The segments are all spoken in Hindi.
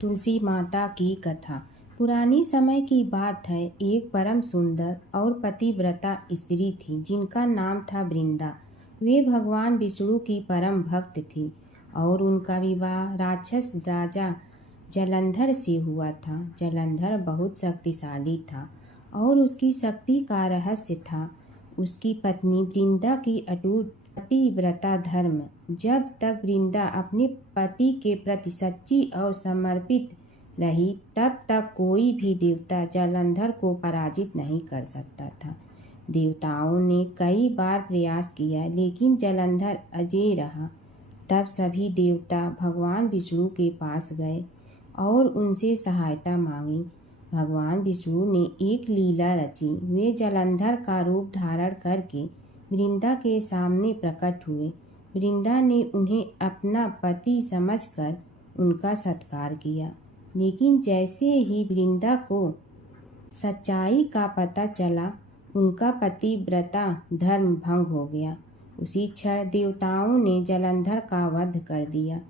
तुलसी माता की कथा। पुरानी समय की बात है। एक परम सुंदर और पतिव्रता स्त्री थी जिनका नाम था वृंदा। वे भगवान विष्णु की परम भक्त थी और उनका विवाह राक्षस राजा जलंधर से हुआ था। जलंधर बहुत शक्तिशाली था और उसकी शक्ति का रहस्य था उसकी पत्नी वृंदा की अटूट पतिव्रता धर्म। जब तक वृंदा अपने पति के प्रति सच्ची और समर्पित रही तब तक कोई भी देवता जलंधर को पराजित नहीं कर सकता था। देवताओं ने कई बार प्रयास किया लेकिन जलंधर अजेय रहा। तब सभी देवता भगवान विष्णु के पास गए और उनसे सहायता मांगी। भगवान विष्णु ने एक लीला रची। वे जलंधर का रूप धारण करके वृंदा के सामने प्रकट हुए। वृंदा ने उन्हें अपना पति समझकर उनका सत्कार किया, लेकिन जैसे ही वृंदा को सच्चाई का पता चला उनका पतिव्रता धर्म भंग हो गया। उसी क्षण देवताओं ने जलंधर का वध कर दिया।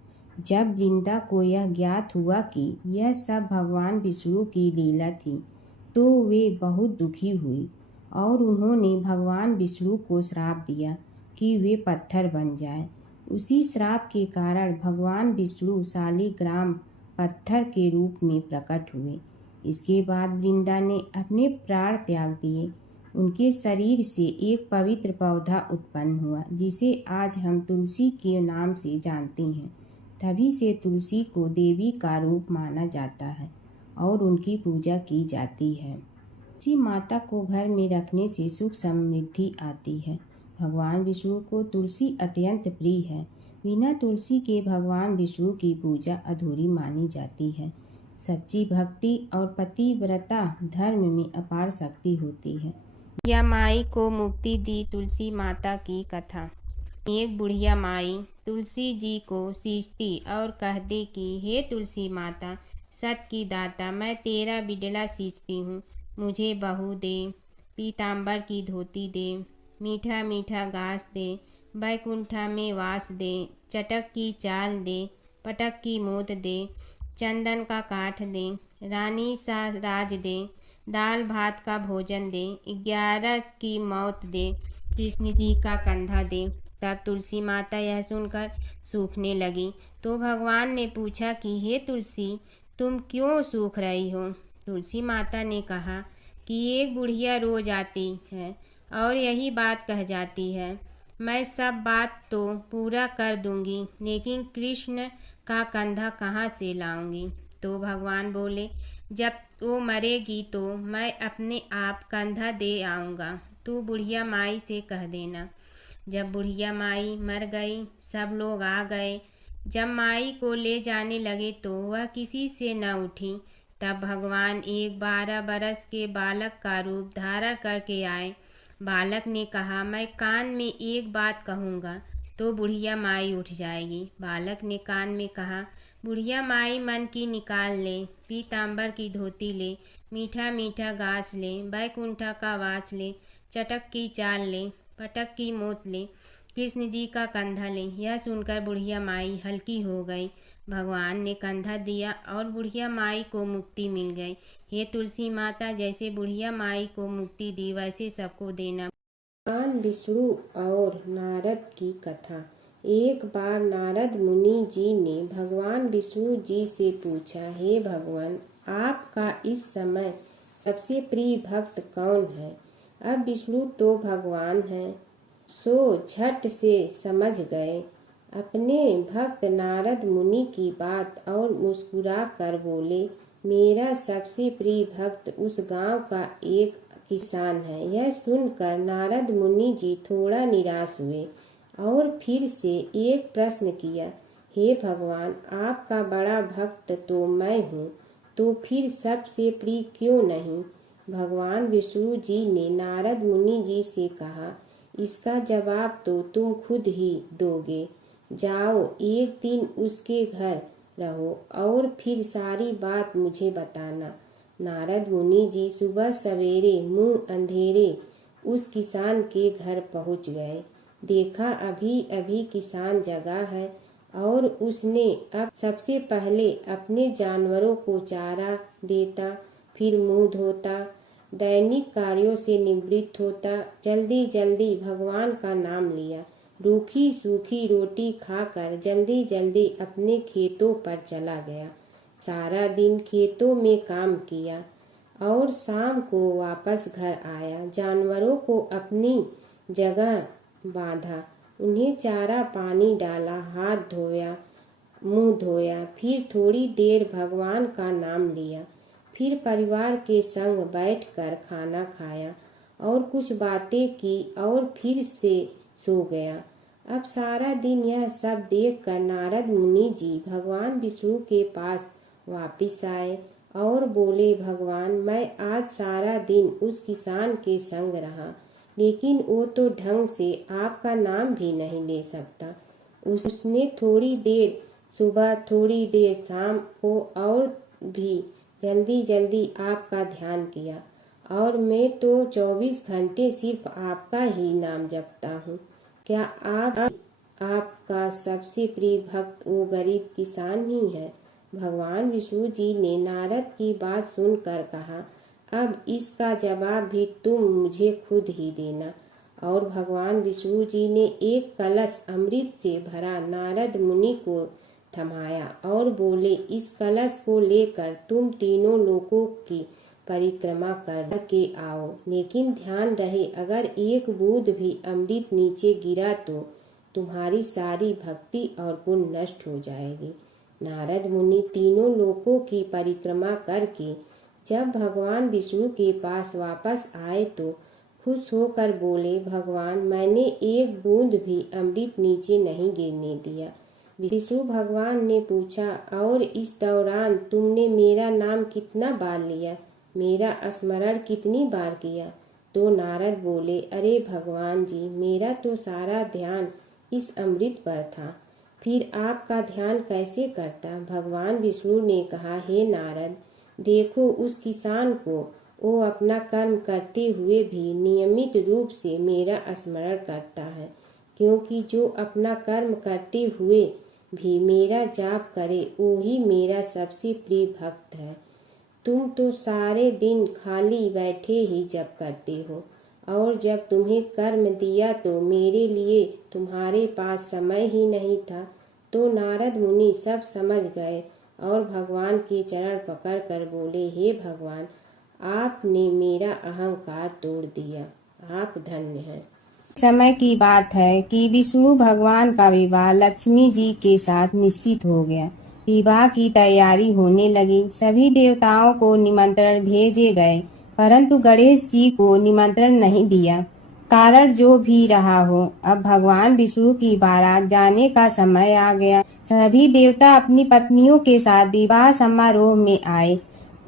जब वृंदा को यह ज्ञात हुआ कि यह सब भगवान विष्णु की लीला थी तो वे बहुत दुखी हुई और उन्होंने भगवान विष्णु को श्राप दिया कि वे पत्थर बन जाएं। उसी श्राप के कारण भगवान विष्णु शालिग्राम पत्थर के रूप में प्रकट हुए। इसके बाद वृंदा ने अपने प्राण त्याग दिए। उनके शरीर से एक पवित्र पौधा उत्पन्न हुआ जिसे आज हम तुलसी के नाम से जानते हैं। तभी से तुलसी को देवी का रूप माना जाता है और उनकी पूजा की जाती है। तुलसी माता को घर में रखने से सुख समृद्धि आती है। भगवान विष्णु को तुलसी अत्यंत प्रिय है। बिना तुलसी के भगवान विष्णु की पूजा अधूरी मानी जाती है। सच्ची भक्ति और पतिव्रता धर्म में अपार शक्ति होती है। बुढ़िया माई को मुक्ति दी तुलसी माता की कथा। एक बुढ़िया माई तुलसी जी को सींचती और कहती कि हे तुलसी माता, सत की दाता, मैं तेरा बिडला सींचती हूँ, मुझे बहू दे, पीताम्बर की धोती दे, मीठा मीठा घास दे, बैकुंठा में वास दे, चटक की चाल दे, पटक की मोत दे, चंदन का काठ दे, रानी सा राज दे, दाल भात का भोजन दे, 11 की मौत दे, कृष्ण जी का कंधा दे। तब तुलसी माता यह सुनकर सूखने लगी तो भगवान ने पूछा कि हे तुलसी, तुम क्यों सूख रही हो? तुलसी माता ने कहा कि एक बुढ़िया रोज आती है और यही बात कह जाती है, मैं सब बात तो पूरा कर दूंगी लेकिन कृष्ण का कंधा कहाँ से लाऊंगी? तो भगवान बोले, जब वो मरेगी तो मैं अपने आप कंधा दे आऊँगा, तू बुढ़िया माई से कह देना। जब बुढ़िया माई मर गई सब लोग आ गए। जब माई को ले जाने लगे तो वह किसी से न उठी। तब भगवान एक 12 बरस के बालक का रूप धारण करके आए। बालक ने कहा, मैं कान में एक बात कहूँगा तो बुढ़िया माई उठ जाएगी। बालक ने कान में कहा, बुढ़िया माई मन की निकाल ले, पीताम्बर की धोती ले, मीठा मीठा घास ले, बैकुंठा का वास ले, चटक की चाल ले, पटक की मोत ले, कृष्ण जी का कंधा ले। यह सुनकर बुढ़िया माई हल्की हो गई। भगवान ने कंधा दिया और बुढ़िया माई को मुक्ति मिल गई। हे तुलसी माता, जैसे बुढ़िया माई को मुक्ति दी वैसे सबको देना। भगवान विष्णु और नारद की कथा। एक बार नारद मुनि जी ने भगवान विष्णु जी से पूछा, हे भगवान, आपका इस समय सबसे प्रिय भक्त कौन है? अब विष्णु तो भगवान हैं, सो झट से समझ गए अपने भक्त नारद मुनि की बात और मुस्कुरा कर बोले, मेरा सबसे प्रिय भक्त उस गांव का एक किसान है। यह सुनकर नारद मुनि जी थोड़ा निराश हुए और फिर से एक प्रश्न किया, हे भगवान, आपका बड़ा भक्त तो मैं हूँ, तो फिर सबसे प्रिय क्यों नहीं? भगवान विष्णु जी ने नारद मुनि जी से कहा, इसका जवाब तो तुम खुद ही दोगे। जाओ, एक दिन उसके घर रहो और फिर सारी बात मुझे बताना। नारद मुनि जी सुबह सवेरे मुंह अंधेरे उस किसान के घर पहुंच गए। देखा अभी अभी किसान जगा है और उसने अब सबसे पहले अपने जानवरों को चारा देता, फिर मुंह धोता, दैनिक कार्यों से निवृत्त होता, जल्दी जल्दी भगवान का नाम लिया, रूखी सूखी रोटी खाकर जल्दी जल्दी अपने खेतों पर चला गया। सारा दिन खेतों में काम किया और शाम को वापस घर आया। जानवरों को अपनी जगह बांधा, उन्हें चारा पानी डाला, हाथ धोया, मुंह धोया, फिर थोड़ी देर भगवान का नाम लिया, फिर परिवार के संग बैठकर खाना खाया और कुछ बातें की और फिर से सो गया। अब सारा दिन यह सब देखकर नारद मुनि जी भगवान विष्णु के पास वापिस आए और बोले, भगवान, मैं आज सारा दिन उस किसान के संग रहा, लेकिन वो तो ढंग से आपका नाम भी नहीं ले सकता। उसने थोड़ी देर सुबह, थोड़ी देर शाम को और भी जल्दी जल्दी आपका ध्यान किया, और मैं तो 24 घंटे सिर्फ आपका ही नाम जपता हूँ। क्या आपका सबसे प्रिय भक्त वो गरीब किसान ही है? भगवान विष्णु जी ने नारद की बात सुनकर कहा, अब इसका जवाब भी तुम मुझे खुद ही देना। और भगवान विष्णु जी ने एक कलश अमृत से भरा नारद मुनि को थमाया और बोले, इस कलश को लेकर तुम तीनों लोकों की परिक्रमा करके आओ, लेकिन ध्यान रहे अगर एक बूंद भी अमृत नीचे गिरा तो तुम्हारी सारी भक्ति और पुण्य नष्ट हो जाएगी। नारद मुनि तीनों लोकों की परिक्रमा करके जब भगवान विष्णु के पास वापस आए तो खुश होकर बोले, भगवान, मैंने एक बूंद भी अमृत नीचे नहीं गिरने दिया। विष्णु भगवान ने पूछा, और इस दौरान तुमने मेरा नाम कितना बार लिया, मेरा स्मरण कितनी बार किया? तो नारद बोले, अरे भगवान जी, मेरा तो सारा ध्यान इस अमृत पर था, फिर आपका ध्यान कैसे करता? भगवान विष्णु ने कहा, हे नारद, देखो उस किसान को, वो अपना कर्म करते हुए भी नियमित रूप से मेरा स्मरण करता है, क्योंकि जो अपना कर्म करते हुए भी मेरा जाप करे वो ही मेरा सबसे प्रिय भक्त है। तुम तो सारे दिन खाली बैठे ही जप करते हो, और जब तुम्हें कर्म दिया तो मेरे लिए तुम्हारे पास समय ही नहीं था। तो नारद मुनि सब समझ गए और भगवान के चरण पकड़कर बोले, हे भगवान, आपने मेरा अहंकार तोड़ दिया, आप धन्य हैं। समय की बात है कि विष्णु भगवान का विवाह लक्ष्मी जी के साथ निश्चित हो गया। विवाह की तैयारी होने लगी। सभी देवताओं को निमंत्रण भेजे गए, परंतु गणेश जी को निमंत्रण नहीं दिया। कारण जो भी रहा हो, अब भगवान विष्णु की बारात जाने का समय आ गया। सभी देवता अपनी पत्नियों के साथ विवाह समारोह में आए।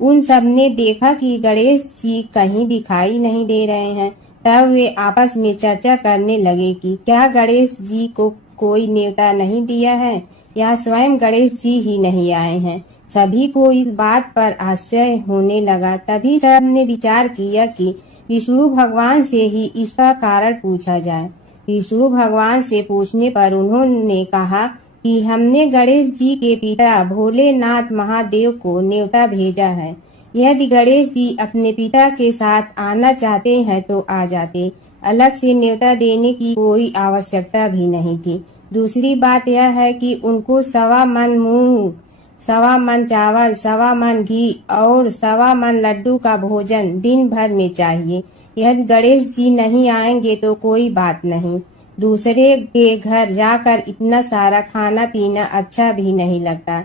उन सब ने देखा कि गणेश जी कहीं दिखाई नहीं दे रहे हैं। तब वे आपस में चर्चा करने लगे कि क्या गणेश जी को कोई न्योता नहीं दिया है, या स्वयं गणेश जी ही नहीं आए हैं। सभी को इस बात पर आश्चर्य होने लगा। तभी सब ने विचार किया कि विष्णु भगवान से ही इसका कारण पूछा जाए। विष्णु भगवान से पूछने पर उन्होंने कहा कि हमने गणेश जी के पिता भोलेनाथ महादेव को न्योता भेजा है। यदि गणेश जी अपने पिता के साथ आना चाहते हैं तो आ जाते, अलग से न्योता देने की कोई आवश्यकता भी नहीं थी। दूसरी बात यह है कि उनको 1.25 मन मूंग, 1.25 मन चावल, 1.25 मन घी और 1.25 मन लड्डू का भोजन दिन भर में चाहिए। यदि गणेश जी नहीं आएंगे तो कोई बात नहीं, दूसरे के घर जाकर इतना सारा खाना पीना अच्छा भी नहीं लगता।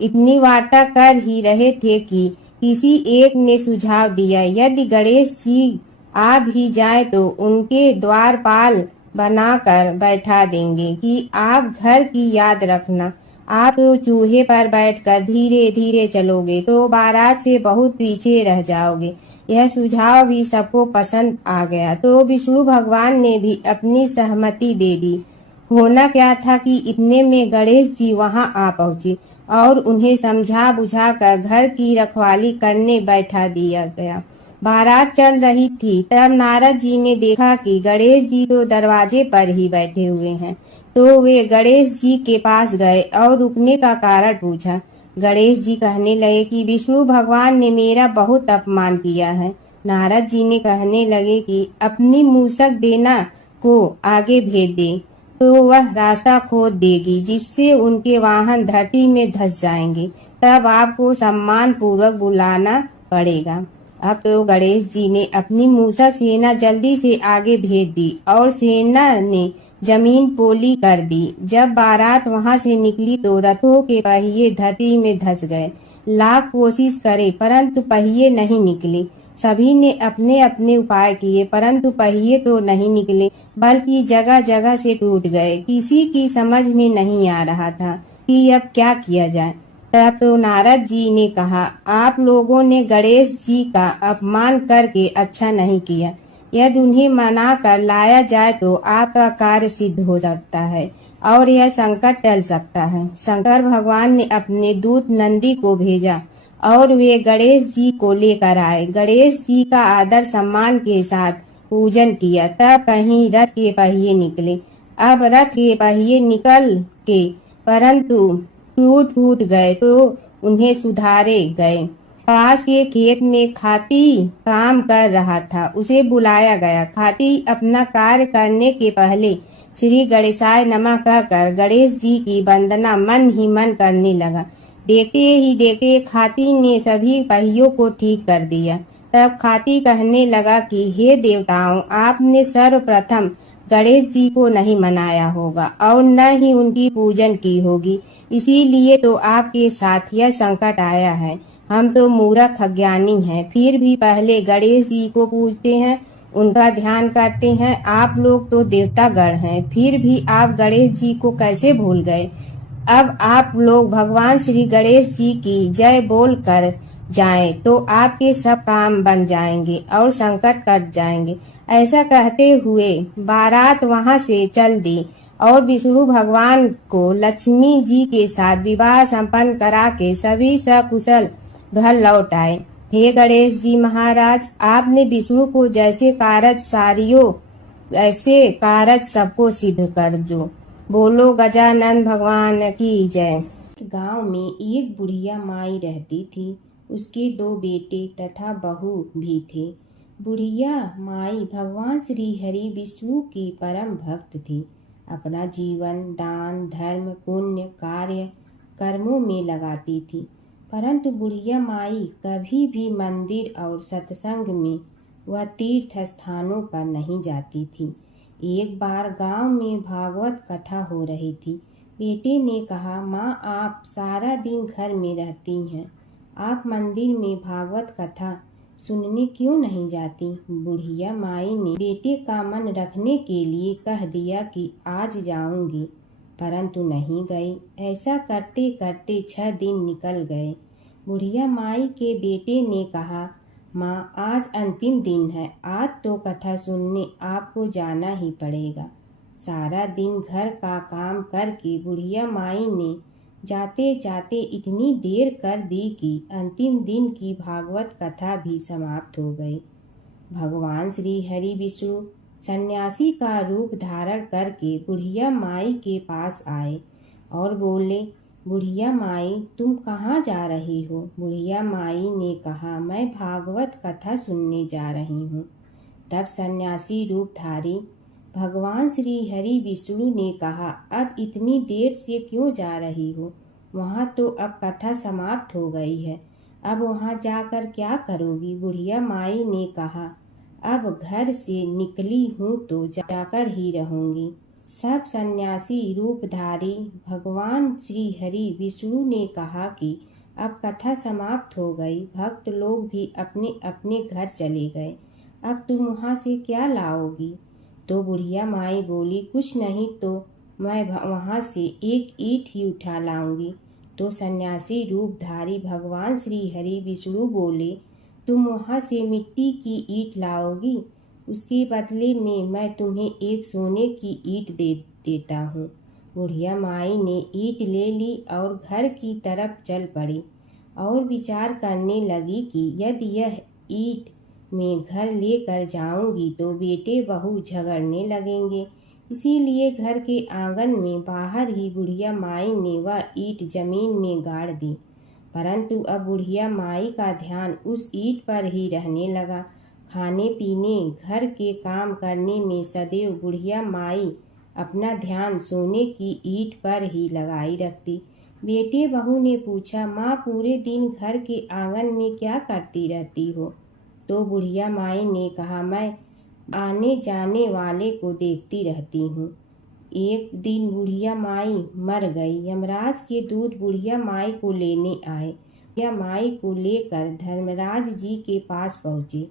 इतनी वार्ता कर ही रहे थे कि किसी एक ने सुझाव दिया, यदि गणेश जी आ भी जाए तो उनके द्वारपाल बनाकर बैठा देंगे कि आप घर की याद रखना। आप तो चूहे पर बैठकर धीरे धीरे चलोगे तो बारात से बहुत पीछे रह जाओगे। यह सुझाव भी सबको पसंद आ गया, तो विष्णु भगवान ने भी अपनी सहमति दे दी। होना क्या था कि इतने में गणेश जी वहां आ पहुंचे और उन्हें समझा बुझाकर घर की रखवाली करने बैठा दिया गया। बारात चल रही थी, तब नारद जी ने देखा कि गणेश जी तो दरवाजे पर ही बैठे हुए हैं। तो वे गणेश जी के पास गए और रुकने का कारण पूछा। गणेश जी कहने लगे कि विष्णु भगवान ने मेरा बहुत अपमान किया है। नारद जी ने कहने लगे कि अपनी मूसक देना को आगे भेज दे तो वह रास्ता खोद देगी, जिससे उनके वाहन धरती में धंस जाएंगे। तब आपको सम्मान पूर्वक बुलाना पड़ेगा। अब तो गणेश जी ने अपनी मूसक सेना जल्दी से आगे भेज दी और सेना ने जमीन पोली कर दी। जब बारात वहां से निकली तो रथों के पहिए धरती में धंस गए। लाख कोशिश करे परंतु पहिए नहीं निकले। सभी ने अपने अपने उपाय किए परंतु पहिए तो नहीं निकले, बल्कि जगह जगह से टूट गए। किसी की समझ में नहीं आ रहा था कि अब क्या किया जाए। तब तो नारद जी ने कहा, आप लोगों ने गणेश जी का अपमान करके अच्छा नहीं किया। यदि उन्हें मना कर लाया जाए तो आपका कार्य सिद्ध हो सकता है और यह संकट टल सकता है। शंकर भगवान ने अपने दूत नंदी को भेजा और वे गणेश जी को लेकर आए। गणेश जी का आदर सम्मान के साथ पूजन किया। तब कहीं रथ के पहिए निकले। अब रथ के पहिए निकल के परंतु टूट फूट गए तो उन्हें सुधारे गए। पास के खेत में खाती काम कर रहा था, उसे बुलाया गया। खाती अपना कार्य करने के पहले श्री गणेशाय नमः कहकर गणेश जी की वंदना मन ही मन करने लगा। देखते ही देखते खाती ने सभी पहियों को ठीक कर दिया। तब खाती कहने लगा कि हे देवताओं, आपने सर्वप्रथम गणेश जी को नहीं मनाया होगा और न ही उनकी पूजन की होगी, इसीलिए तो आपके साथ यह संकट आया है। हम तो मूर्ख अज्ञानी हैं, फिर भी पहले गणेश जी को पूजते हैं, उनका ध्यान करते हैं। आप लोग तो देवतागण हैं, फिर भी आप गणेश जी को कैसे भूल गए। अब आप लोग भगवान श्री गणेश जी की जय बोल कर जाएं तो आपके सब काम बन जाएंगे और संकट कट जाएंगे। ऐसा कहते हुए बारात वहां से चल दी और विष्णु भगवान को लक्ष्मी जी के साथ विवाह संपन्न करा के सभी सकुशल घर लौट आए। हे गणेश जी महाराज, आपने विष्णु को जैसे कारज सारियो ऐसे कारज सबको सिद्ध कर जो। बोलो गजानन भगवान की जय। गांव में एक बुढ़िया माई रहती थी। उसके 2 बेटे तथा बहू भी थे। बुढ़िया माई भगवान श्री हरि विष्णु की परम भक्त थी। अपना जीवन दान धर्म पुण्य कार्य कर्मों में लगाती थी, परंतु बुढ़िया माई कभी भी मंदिर और सत्संग में व तीर्थ स्थानों पर नहीं जाती थी। एक बार गांव में भागवत कथा हो रही थी। बेटे ने कहा, माँ आप सारा दिन घर में रहती हैं, आप मंदिर में भागवत कथा सुनने क्यों नहीं जाती। बुढ़िया माई ने बेटे का मन रखने के लिए कह दिया कि आज जाऊंगी, परंतु नहीं गई। ऐसा करते करते 6 दिन निकल गए। बुढ़िया माई के बेटे ने कहा, माँ आज अंतिम दिन है, आज तो कथा सुनने आपको जाना ही पड़ेगा। सारा दिन घर का काम करके बुढ़िया माई ने जाते जाते इतनी देर कर दी कि अंतिम दिन की भागवत कथा भी समाप्त हो गई। भगवान श्री हरि विष्णु सन्यासी का रूप धारण करके बुढ़िया माई के पास आए और बोले, बुढ़िया माई तुम कहाँ जा रही हो। बुढ़िया माई ने कहा, मैं भागवत कथा सुनने जा रही हूँ। तब सन्यासी रूपधारी भगवान श्री हरि विष्णु ने कहा, अब इतनी देर से क्यों जा रही हो, वहाँ तो अब कथा समाप्त हो गई है, अब वहाँ जाकर क्या करोगी। बुढ़िया माई ने कहा, अब घर से निकली हूँ तो जाकर ही रहूंगी। सब सन्यासी रूपधारी भगवान श्री हरि विष्णु ने कहा कि अब कथा समाप्त हो गई, भक्त लोग भी अपने अपने घर चले गए, अब तुम वहाँ से क्या लाओगी। तो बुढ़िया माई बोली, कुछ नहीं तो मैं वहाँ से एक ईंट ही उठा लाऊंगी। तो सन्यासी रूपधारी भगवान श्री हरि विष्णु बोले, तुम वहाँ से मिट्टी की ईंट लाओगी, उसके बदले में मैं तुम्हें एक सोने की ईंट देता हूँ। बुढ़िया माई ने ईंट ले ली और घर की तरफ चल पड़ी और विचार करने लगी कि यदि यह ईंट मैं घर लेकर जाऊंगी तो बेटे बहू झगड़ने लगेंगे इसीलिए घर के आंगन में बाहर ही बुढ़िया माई ने वह ईंट जमीन में गाड़ दी। परंतु अब बुढ़िया माई का ध्यान उस ईंट पर ही रहने लगा। खाने पीने घर के काम करने में सदैव बुढ़िया माई अपना ध्यान सोने की ईंट पर ही लगाई रखती। बेटे बहू ने पूछा, माँ पूरे दिन घर के आंगन में क्या करती रहती हो? तो बुढ़िया माई ने कहा, मैं आने जाने वाले को देखती रहती हूँ। एक दिन बुढ़िया माई मर गई। यमराज के दूत बुढ़िया माई को लेने आए। बुढ़िया माई को लेकर धर्मराज जी के पास पहुँचे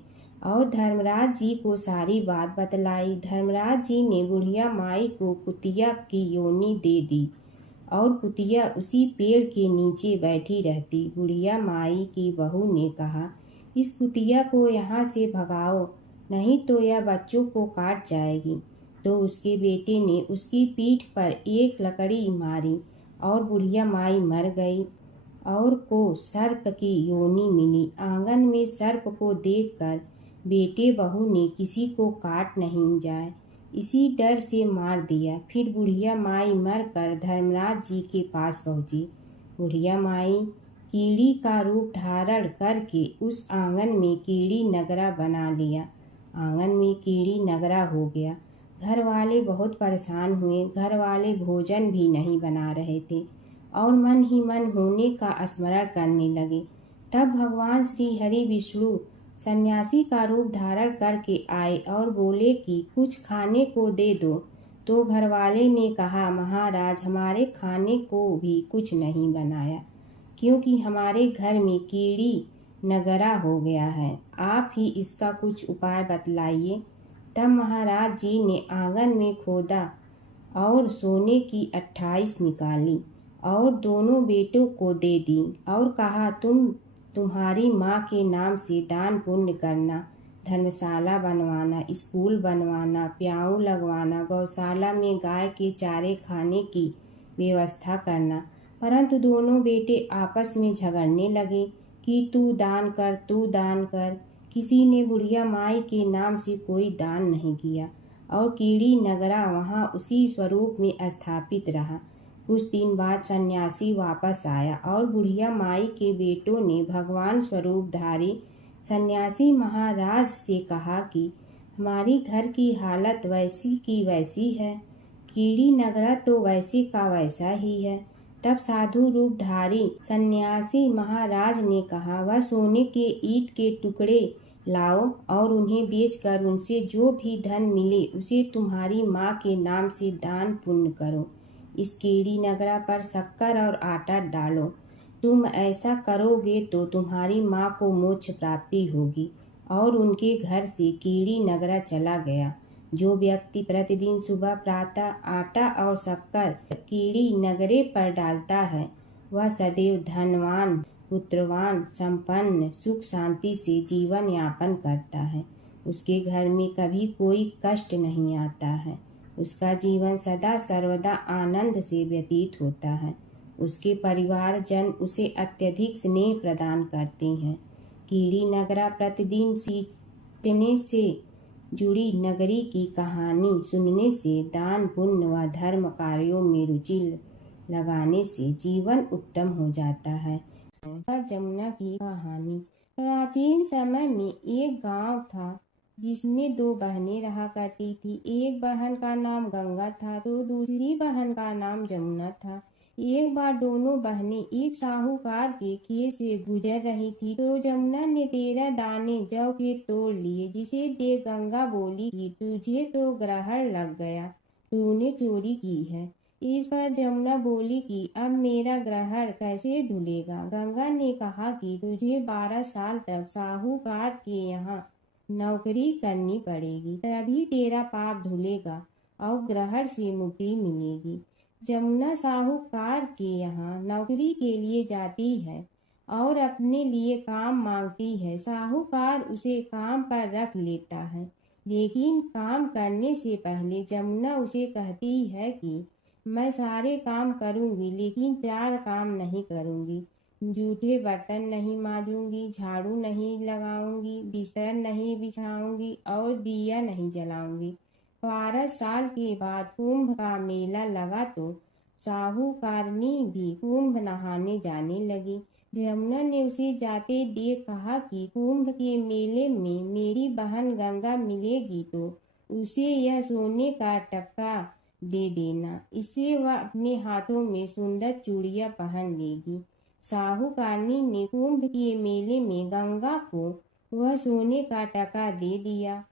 और धर्मराज जी को सारी बात बतलाई। धर्मराज जी ने बुढ़िया माई को कुतिया की योनि दे दी और कुतिया उसी पेड़ के नीचे बैठी रहती। बुढ़िया माई की बहू ने कहा, इस कुतिया को यहाँ से भगाओ, नहीं तो यह बच्चों को काट जाएगी। तो उसके बेटे ने उसकी पीठ पर एक लकड़ी मारी और बुढ़िया माई मर गई और को सर्प की योनि मिली। आंगन में सर्प को देखकर बेटे बहू ने किसी को काट नहीं जाए इसी डर से मार दिया। फिर बुढ़िया माई मर कर धर्मराज जी के पास पहुंची। बुढ़िया माई कीड़ी का रूप धारण करके उस आंगन में कीड़ी नगरा बना लिया। आंगन में कीड़ी नगरा हो गया। घर वाले बहुत परेशान हुए। घर वाले भोजन भी नहीं बना रहे थे और मन ही मन होने का स्मरण करने लगे। तब भगवान श्री हरि विष्णु सन्यासी का रूप धारण करके आए और बोले कि कुछ खाने को दे दो। तो घरवाले ने कहा, महाराज हमारे खाने को भी कुछ नहीं बनाया, क्योंकि हमारे घर में कीड़ी नगरा हो गया है। आप ही इसका कुछ उपाय बतलाइए। तब महाराज जी ने आंगन में खोदा और सोने की 28 निकाली और दोनों बेटों को दे दी और कहा, तुम्हारी माँ के नाम से दान पुण्य करना, धर्मशाला बनवाना, स्कूल बनवाना, प्याऊ लगवाना, गौशाला में गाय के चारे खाने की व्यवस्था करना। परंतु दोनों बेटे आपस में झगड़ने लगे कि तू दान कर, तू दान कर। किसी ने बुढ़िया माई के नाम से कोई दान नहीं किया और कीड़ी नगरा वहाँ उसी स्वरूप में स्थापित रहा। कुछ दिन बाद सन्यासी वापस आया और बुढ़िया माई के बेटों ने भगवान स्वरूपधारी सन्यासी महाराज से कहा कि हमारी घर की हालत वैसी की वैसी है, कीड़ी नगरा तो वैसे का वैसा ही है। तब साधु रूपधारी सन्यासी महाराज ने कहा, वह सोने के ईंट के टुकड़े लाओ और उन्हें बेचकर उनसे जो भी धन मिले उसे तुम्हारी माँ के नाम से दान पुण्य करो। इस कीड़ी नगरा पर शक्कर और आटा डालो। तुम ऐसा करोगे तो तुम्हारी माँ को मोक्ष प्राप्ति होगी। और उनके घर से कीड़ी नगरा चला गया। जो व्यक्ति प्रतिदिन सुबह प्रातः आटा और शक्कर कीड़ी नगरे पर डालता है, वह सदैव धनवान, पुत्रवान, संपन्न, सुख शांति से जीवन यापन करता है। उसके घर में कभी कोई कष्ट नहीं आता है। उसका जीवन सदा सर्वदा आनंद से व्यतीत होता है। उसके परिवार जन उसे अत्यधिक स्नेह प्रदान करते हैं। कीड़ी नगरा प्रतिदिन सींचने से जुड़ी नगरी की कहानी सुनने से, दान पुण्य व धर्म कार्यों में रुचि लगाने से जीवन उत्तम हो जाता है। जमुना की कहानी। प्राचीन समय में एक गांव था जिसमें दो बहनें रहा करती थी। एक बहन का नाम गंगा था तो दूसरी बहन का नाम जमुना था। एक बार दोनों बहनें एक साहूकार के खेत से गुजर रही थी तो जमुना ने 13 दाने जौ के तोड़ लिए, जिसे देख गंगा बोली कि तुझे तो ग्रहण लग गया, तूने चोरी की है। इस पर जमुना बोली कि अब मेरा ग्रहण कैसे धुलेगा। गंगा ने कहा कि तुझे 12 साल तक साहूकार के यहाँ नौकरी करनी पड़ेगी, तभी तेरा पाप धुलेगा और ग्रहण से मुक्ति मिलेगी। जमुना साहूकार के यहाँ नौकरी के लिए जाती है और अपने लिए काम मांगती है। साहूकार उसे काम पर रख लेता है, लेकिन काम करने से पहले जमुना उसे कहती है कि मैं सारे काम करूंगी लेकिन 4 काम नहीं करूंगी। जूठे बर्तन नहीं मांजूंगी, झाड़ू नहीं लगाऊंगी, बिस्तर नहीं बिछाऊंगी और दिया नहीं जलाऊंगी। 12 साल के बाद कुंभ का मेला लगा तो साहूकारनी भी कुंभ नहाने जाने लगी। यमुना ने उसे जाते देख कहा कि कुंभ के मेले में मेरी बहन गंगा मिलेगी तो उसे यह सोने का टक्का दे देना, इससे वह अपने हाथों में सुंदर चूड़ियां पहन लेगी। साहूकारनी ने कुंभ के मेले में गंगा को वह सोने का टका दे दिया।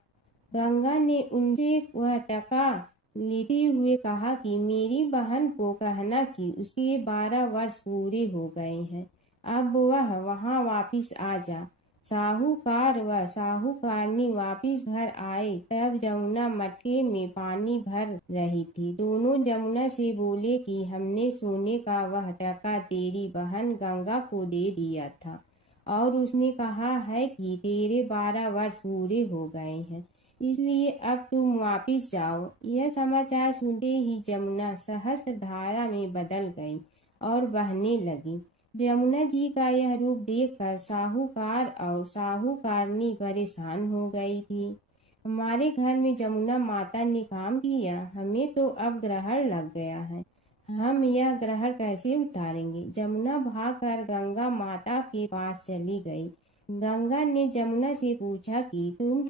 गंगा ने उनसे वह टका लेते हुए कहा कि मेरी बहन को कहना कि उसके 12 वर्ष पूरे हो गए हैं, अब वह वहां वापिस आ जा। साहूकार व साहूकारनी वापिस घर आए तब जमुना मटके में पानी भर रही थी। दोनों जमुना से बोले कि हमने सोने का वह टका तेरी बहन गंगा को दे दिया था और उसने कहा है कि तेरे 12 वर्ष पूरे हो गए हैं, इसलिए अब तुम वापिस जाओ। यह समाचार सुनते ही जमुना सहस्र धारा में बदल गई और बहने लगी। यमुना जी का यह रूप देखकर साहूकार और साहूकारनी परेशान हो गई थी। हमारे घर में जमुना माता ने काम किया, हमें तो अब ग्रहण लग गया है, हम यह ग्रहण कैसे उतारेंगे। जमुना भागकर गंगा माता के पास चली गई। गंगा ने जमुना से पूछा कि तुम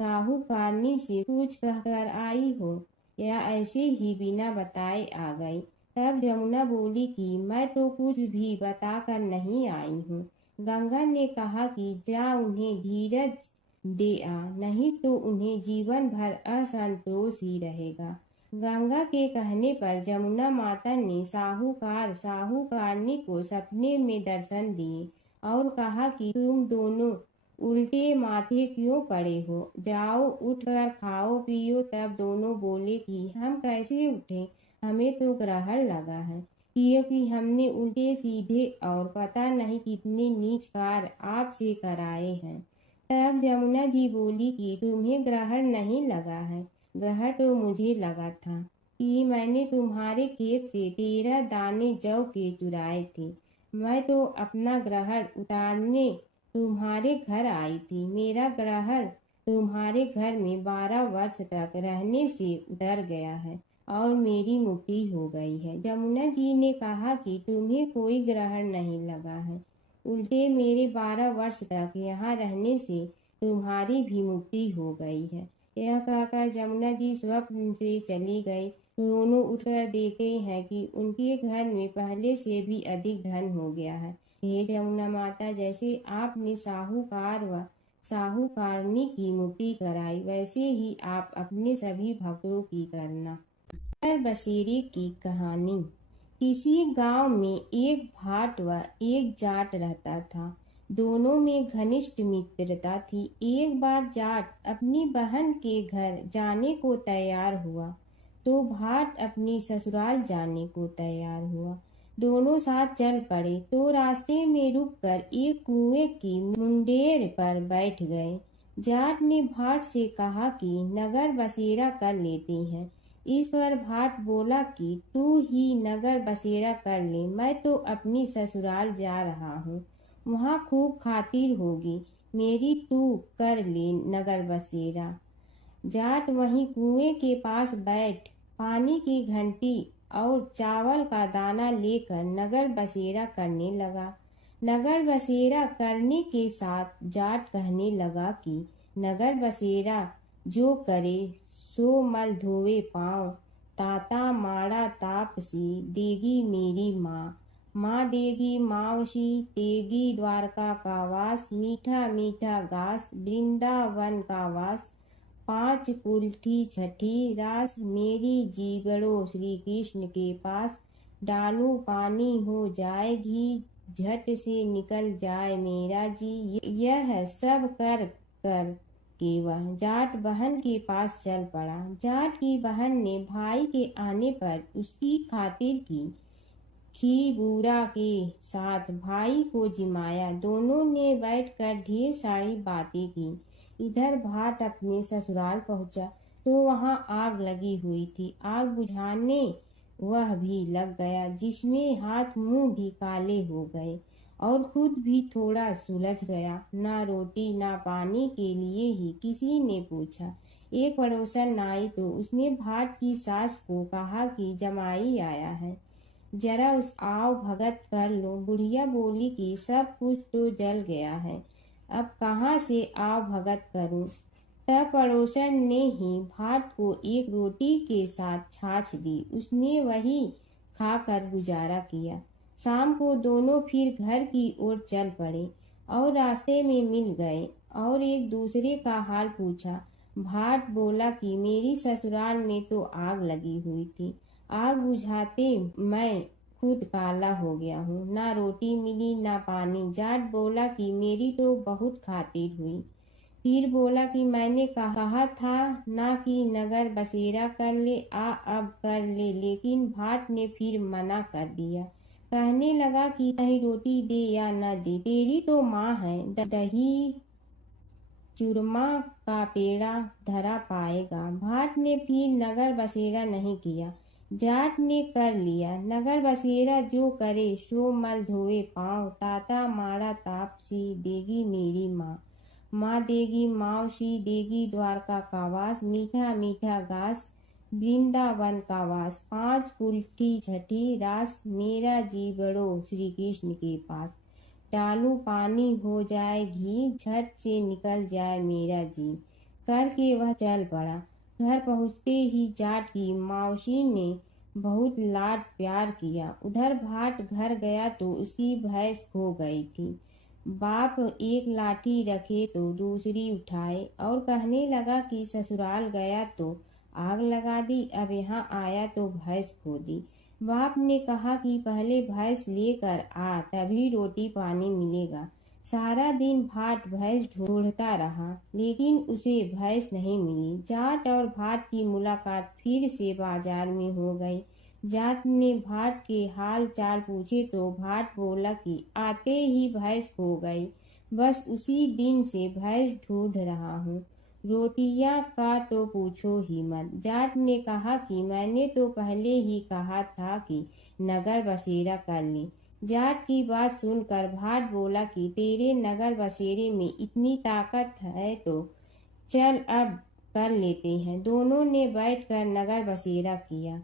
साहूकारनी से कुछ कहकर आई हो या ऐसे ही बिना बताए आ गई। तब जमुना बोली कि मैं तो कुछ भी बताकर नहीं आई हूँ। गंगा ने कहा कि जा उन्हें धीरज दे आ, नहीं तो उन्हें जीवन भर असंतोष ही रहेगा। गंगा के कहने पर जमुना माता ने साहूकारनी को सपने में दर्शन दिए और कहा कि तुम दोनों उल्टे माथे क्यों पड़े हो, जाओ उठकर खाओ पियो। तब दोनों बोले कि हम कैसे उठे, हमें तो ग्रहण लगा है, क्योंकि हमने उल्टे सीधे और पता नहीं कितने नीच कार्य आपसे कराए हैं। तब यमुना जी बोली कि तुम्हें ग्रहण नहीं लगा है, ग्रहण तो मुझे लगा था कि मैंने तुम्हारे खेत से 13 दाने जौ के चुराए थे। मैं तो अपना ग्रहण उतारने तुम्हारे घर आई थी। मेरा ग्रहण तुम्हारे घर में 12 वर्ष तक रहने से उतर गया है और मेरी मुक्ति हो गई है। यमुना जी ने कहा कि तुम्हें कोई ग्रहण नहीं लगा है, उल्टे मेरे 12 वर्ष तक यहाँ रहने से तुम्हारी भी मुक्ति हो गई है। यह कहकर यमुना जी स्वप्न से चली गई। दोनों उठकर देखते हैं कि उनके घर में पहले से भी अधिक धन हो गया है। हे यमुना माता, जैसे आपने साहूकार व साहूकारनी की मुक्ति कराई, वैसे ही आप अपने सभी भक्तों की करना। नगर बसेरे की कहानी। किसी गांव में एक भाट व एक जाट रहता था। दोनों में घनिष्ठ मित्रता थी। एक बार जाट अपनी बहन के घर जाने को तैयार हुआ तो भाट अपनी ससुराल जाने को तैयार हुआ। दोनों साथ चल पड़े तो रास्ते में रुककर एक कुएं की मुंडेर पर बैठ गए। जाट ने भाट से कहा कि नगर बसेरा कर लेते हैं। इस पर भाट बोला कि तू ही नगर बसेरा कर ले, मैं तो अपनी ससुराल जा रहा हूँ, वहाँ खूब खातिर होगी मेरी, तू कर ले नगर बसेरा। जाट वहीं कुएं के पास बैठ पानी की घंटी और चावल का दाना लेकर नगर बसेरा करने लगा। नगर बसेरा करने के साथ जाट कहने लगा कि नगर बसेरा जो करे सो मल धोवे पाँव, ताता माड़ा तापसी देगी मेरी माँ, माँ देगी मावशी तेगी द्वारका का वास, मीठा मीठा घास वृंदावन का वास, 5 कुल्ठी छठी रास, मेरी जीवड़ो श्री कृष्ण के पास, डालू पानी हो जाए घी, झट से निकल जाए मेरा जी। यह सब कर कर के वह जाट बहन के पास चल पड़ा। जाट की बहन ने भाई के आने पर उसकी खातिर की खी बूढ़ा के साथ भाई को जिमाया। दोनों ने बैठकर ढेर सारी बातें की। इधर भाट अपने ससुराल पहुंचा तो वहां आग लगी हुई थी। आग बुझाने वह भी लग गया, जिसमें हाथ मुंह भी काले हो गए और खुद भी थोड़ा सुलझ गया। ना रोटी ना पानी के लिए ही किसी ने पूछा। एक पड़ोसन आई तो उसने भाट की सास को कहा कि जमाई आया है, जरा उस आओ भगत कर लो। बुढ़िया बोली कि सब कुछ तो जल गया है, अब कहाँ से आओ भगत करूं। तब पड़ोसन ने ही भाट को एक रोटी के साथ छाछ दी। उसने वही खाकर गुजारा किया। शाम को दोनों फिर घर की ओर चल पड़े और रास्ते में मिल गए और एक दूसरे का हाल पूछा। भाट बोला कि मेरी ससुराल में तो आग लगी हुई थी, आग बुझाते मैं खुद काला हो गया हूँ, ना रोटी मिली ना पानी। जाट बोला कि मेरी तो बहुत खातिर हुई। फिर बोला कि मैंने कहा था ना कि नगर बसेरा कर ले, अब कर ले। लेकिन भाट ने फिर मना कर दिया। कहने लगा कि चाहे रोटी दे या न दे, तेरी तो माँ है, दही चूरमा का पेड़ा धरा पाएगा। भाट ने फिर नगर बसेरा नहीं किया, जाट ने कर लिया। नगर बसेरा जो करे सो मल धोए पाँव, ताता माड़ा तापसी देगी मेरी माँ। माँ देगी मावशी देगी द्वारका का वास, मीठा मीठा घास वृंदावन का वास। 5 कुल्ठी छठी रास, मेरा जी बड़ो श्री कृष्ण के पास। डालू पानी हो जाए घी, झट से निकल जाए मेरा जी। करके वह चल पड़ा। घर पहुँचते ही जाट की मौसी ने बहुत लाड प्यार किया। उधर भाट घर गया तो उसकी भैंस खो गई थी। बाप एक लाठी रखे तो दूसरी उठाए और कहने लगा कि ससुराल गया तो आग लगा दी, अब यहाँ आया तो भैंस खो दी। बाप ने कहा कि पहले भैंस लेकर आ, तभी रोटी पानी मिलेगा। सारा दिन भाट भैंस ढूंढता रहा, लेकिन उसे भैंस नहीं मिली। जाट और भाट की मुलाकात फिर से बाजार में हो गई। जाट ने भाट के हाल चाल पूछे तो भाट बोला कि आते ही भैंस खो गई, बस उसी दिन से भैंस ढूंढ रहा हूँ। रोटियां का तो पूछो ही मत। जाट ने कहा कि मैंने तो पहले ही कहा था कि नगर बसेरा कर ले। जाट की बात सुनकर भाट बोला कि तेरे नगर बसेरे में इतनी ताकत है तो चल अब कर लेते हैं। दोनों ने बैठकर नगर बसेरा किया।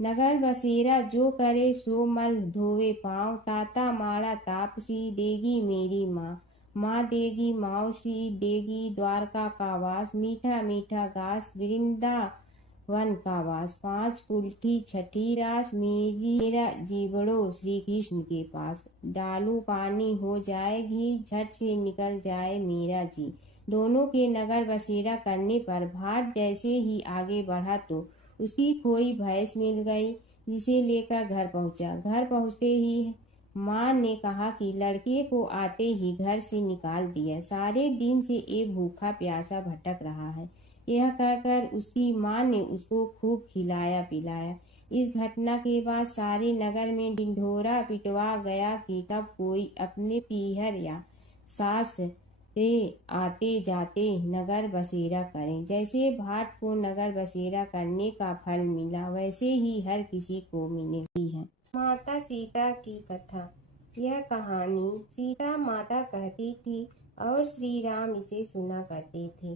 नगर बसेरा जो करे सो मल धोवे पाँव, ताता माड़ा तापसी देगी मेरी माँ। माँ देगी मौसी देगी द्वारका का वास, मीठा मीठा घास वृंदावन का वास। 5 कुल्ठी छठी रास, मेरा जीवड़ो श्री कृष्ण के पास। डालू पानी हो जाए घी, झट से निकल जाए मेरा जी। दोनों के नगर बसेरा करने पर भाट जैसे ही आगे बढ़ा तो उसकी खोई भैंस मिल गई, जिसे लेकर घर पहुंचा। घर पहुंचते ही माँ ने कहा कि लड़के को आते ही घर से निकाल दिया, सारे दिन से ये भूखा प्यासा भटक रहा है। यह कहकर उसकी माँ ने उसको खूब खिलाया पिलाया। इस घटना के बाद सारे नगर में ढिंढोरा पिटवा गया कि तब कोई अपने पीहर या सास से आते जाते नगर बसेरा करें। जैसे भाट को नगर बसेरा करने का फल मिला, वैसे ही हर किसी को मिलती है। माता सीता की कथा। यह कहानी सीता माता कहती थी और श्री राम इसे सुना करते थे।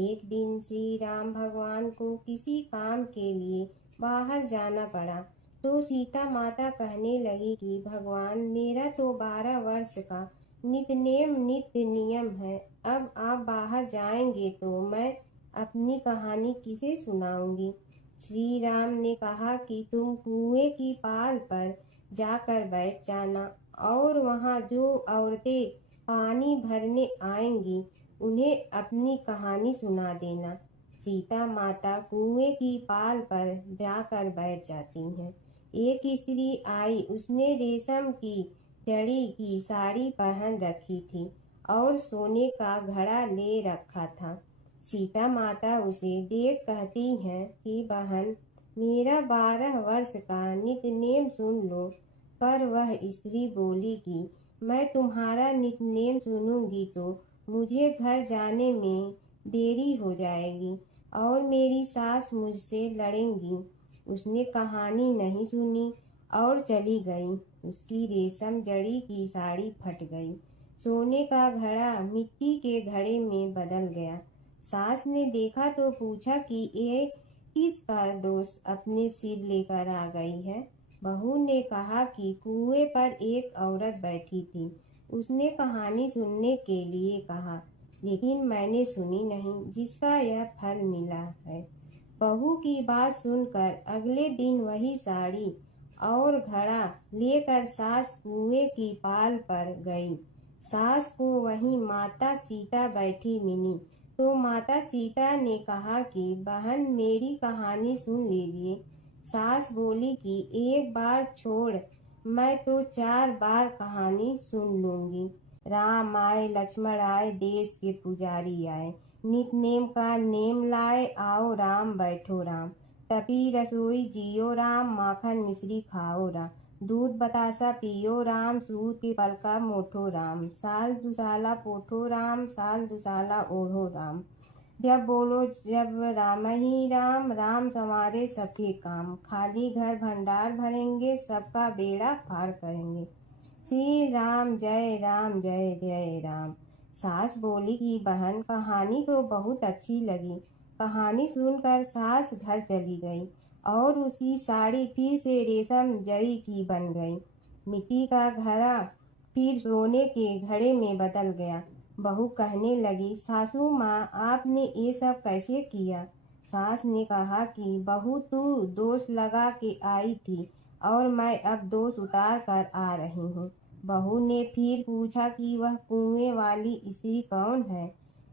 एक दिन श्री राम भगवान को किसी काम के लिए बाहर जाना पड़ा तो सीता माता कहने लगी कि भगवान, मेरा तो 12 वर्ष का नित्य नियम है, अब आप बाहर जाएंगे तो मैं अपनी कहानी किसे सुनाऊंगी। श्री राम ने कहा कि तुम कुएं की पाल पर जाकर बैठ जाना और वहां जो औरतें पानी भरने आएंगी उन्हें अपनी कहानी सुना देना। सीता माता कुएं की पाल पर जाकर बैठ जाती हैं। एक स्त्री आई, उसने रेशम की जड़ी की साड़ी पहन रखी थी और सोने का घड़ा ले रखा था। सीता माता उसे देख कहती हैं कि बहन, मेरा 12 वर्ष का नित्य नेम सुन लो। पर वह स्त्री बोली कि मैं तुम्हारा नित्य नेम सुनूंगी तो मुझे घर जाने में देरी हो जाएगी और मेरी सास मुझसे लड़ेंगी। उसने कहानी नहीं सुनी और चली गई। उसकी रेशम जड़ी की साड़ी फट गई, सोने का घड़ा मिट्टी के घड़े में बदल गया। सास ने देखा तो पूछा कि ये किसका दोष अपने सिर लेकर आ गई है। बहू ने कहा कि कुएं पर एक औरत बैठी थी, उसने कहानी सुनने के लिए कहा, लेकिन मैंने सुनी नहीं, जिसका यह फल मिला है। बहू की बात सुनकर अगले दिन वही साड़ी और घड़ा लेकर सास कुएं की पाल पर गई। सास को वहीं माता सीता बैठी मिली, तो माता सीता ने कहा कि बहन मेरी कहानी सुन लीजिए। सास बोली कि एक बार छोड़, मैं तो 4 बार कहानी सुन लूंगी। राम आए लक्ष्मण आए देश के पुजारी आए, नित नेम का नेम लाए आओ राम बैठो राम। तपी रसोई जियो राम, माखन मिश्री खाओ राम। दूध बतासा पियो राम, सूत के पल का मोठो राम। साल दुसाला पोठो राम, साल दुसाला ओढ़ो राम। जब बोलो जब राम ही राम, राम संवारे सबके काम। खाली घर भंडार भरेंगे, सबका बेड़ा पार करेंगे। श्री राम जय राम जय जय राम। सास बोली कि बहन कहानी तो बहुत अच्छी लगी। कहानी सुनकर सास घर चली गई और उसकी साड़ी फिर से रेशम जरी की बन गई। मिट्टी का घड़ा फिर सोने के घड़े में बदल गया। बहू कहने लगी, सासू माँ आपने ये सब कैसे किया। सास ने कहा कि बहू तू दोष लगा के आई थी और मैं अब दोष उतार कर आ रही हूँ। बहू ने फिर पूछा कि वह कुएं वाली स्त्री कौन है।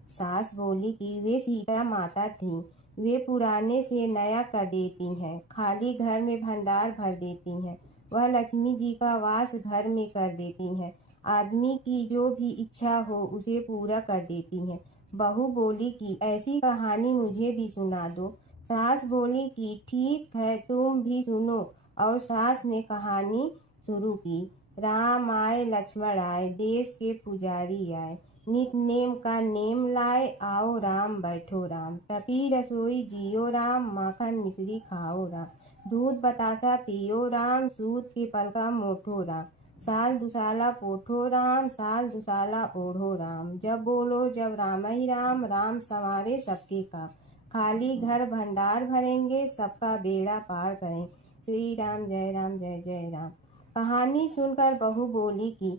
सास बोली कि वे सीता माता थी, वे पुराने से नया कर देती हैं, खाली घर में भंडार भर देती हैं। वह लक्ष्मी जी का वास घर में कर देती हैं, आदमी की जो भी इच्छा हो उसे पूरा कर देती हैं। बहू बोली कि ऐसी कहानी मुझे भी सुना दो। सास बोली कि ठीक है तुम भी सुनो, और सास ने कहानी शुरू की। राम आए लक्ष्मण आए देश के पुजारी आए, नित नेम का नेम लाए आओ राम बैठो राम। तपी रसोई जियो राम, माखन मिश्री खाओ राम। दूध बतासा पियो राम, सूत के पल का मोठो राम। साल दुसाला पोठो राम, साल दुसाला ओढ़ो राम। जब बोलो जब राम ही राम, राम संवारे सबके काम। खाली घर भंडार भरेंगे, सबका बेड़ा पार करें। श्री राम जय जय राम। कहानी सुनकर बहू बोली कि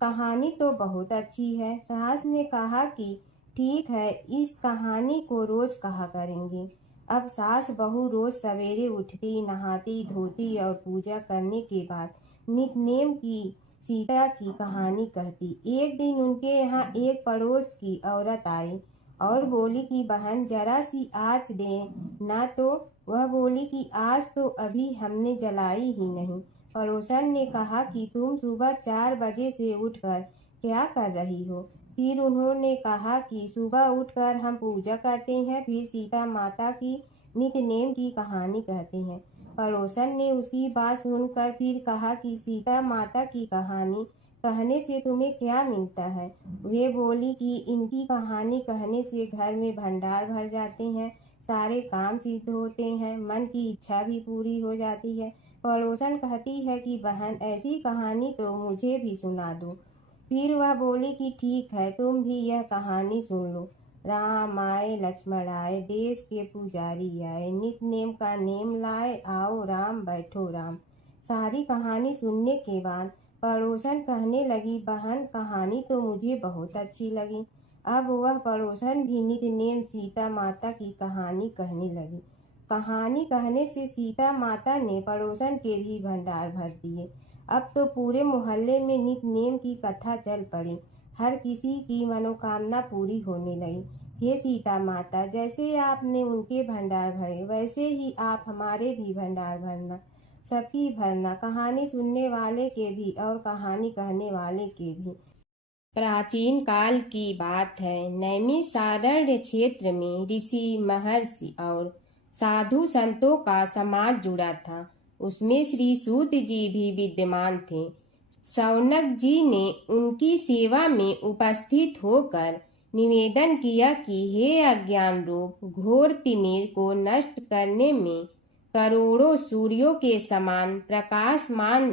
कहानी तो बहुत अच्छी है। सास ने कहा कि ठीक है, इस कहानी को रोज कहा करेंगे। अब सास बहू रोज सवेरे उठती, नहाती धोती और पूजा करने के बाद नित नेम की सीता की कहानी कहती। एक दिन उनके यहाँ एक पड़ोस की औरत आई और बोली कि बहन जरा सी आँच दे ना। तो वह बोली कि आज तो अभी हमने जलाई ही नहीं। पड़ोसन ने कहा कि तुम सुबह 4 बजे से उठकर क्या कर रही हो। फिर उन्होंने कहा कि सुबह उठकर हम पूजा करते हैं, फिर सीता माता की नित नेम की कहानी कहते हैं। पड़ोसन ने उसकी बात सुनकर फिर कहा कि सीता माता की कहानी कहने से तुम्हें क्या मिलता है। वे बोली कि इनकी कहानी कहने से घर में भंडार भर जाते हैं, सारे काम सिद्ध होते हैं, मन की इच्छा भी पूरी हो जाती है। पड़ोसन कहती है कि बहन ऐसी कहानी तो मुझे भी सुना दो। फिर वह बोली कि ठीक है तुम भी यह कहानी सुन लो। राम आए लक्ष्मण आए देश के पुजारी आए, नित नेम का नेम लाए आओ राम बैठो राम। सारी कहानी सुनने के बाद पड़ोसन कहने लगी, बहन कहानी तो मुझे बहुत अच्छी लगी। अब वह पड़ोसन भी नित नेम सीता माता की कहानी कहने लगी। कहानी कहने से सीता माता ने पड़ोसन के भी भंडार भर दिए। अब तो पूरे मोहल्ले में नित नेम की कथा चल पड़ी, हर किसी की मनोकामना पूरी होने लगी। हे सीता माता, जैसे आपने उनके भंडार भरे वैसे ही आप हमारे भी भंडार भरना, सबकी भरना, कहानी सुनने वाले के भी और कहानी कहने वाले के भी। प्राचीन काल की बात है। नैमिषारण्य क्षेत्र में ऋषि महर्षि और साधु संतों का समाज जुड़ा था। उसमें श्री सूत जी भी विद्यमान थे। शौनक जी ने उनकी सेवा में उपस्थित होकर निवेदन किया कि हे अज्ञान रूप घोर तिमिर को नष्ट करने में करोड़ों सूर्यों के समान प्रकाशमान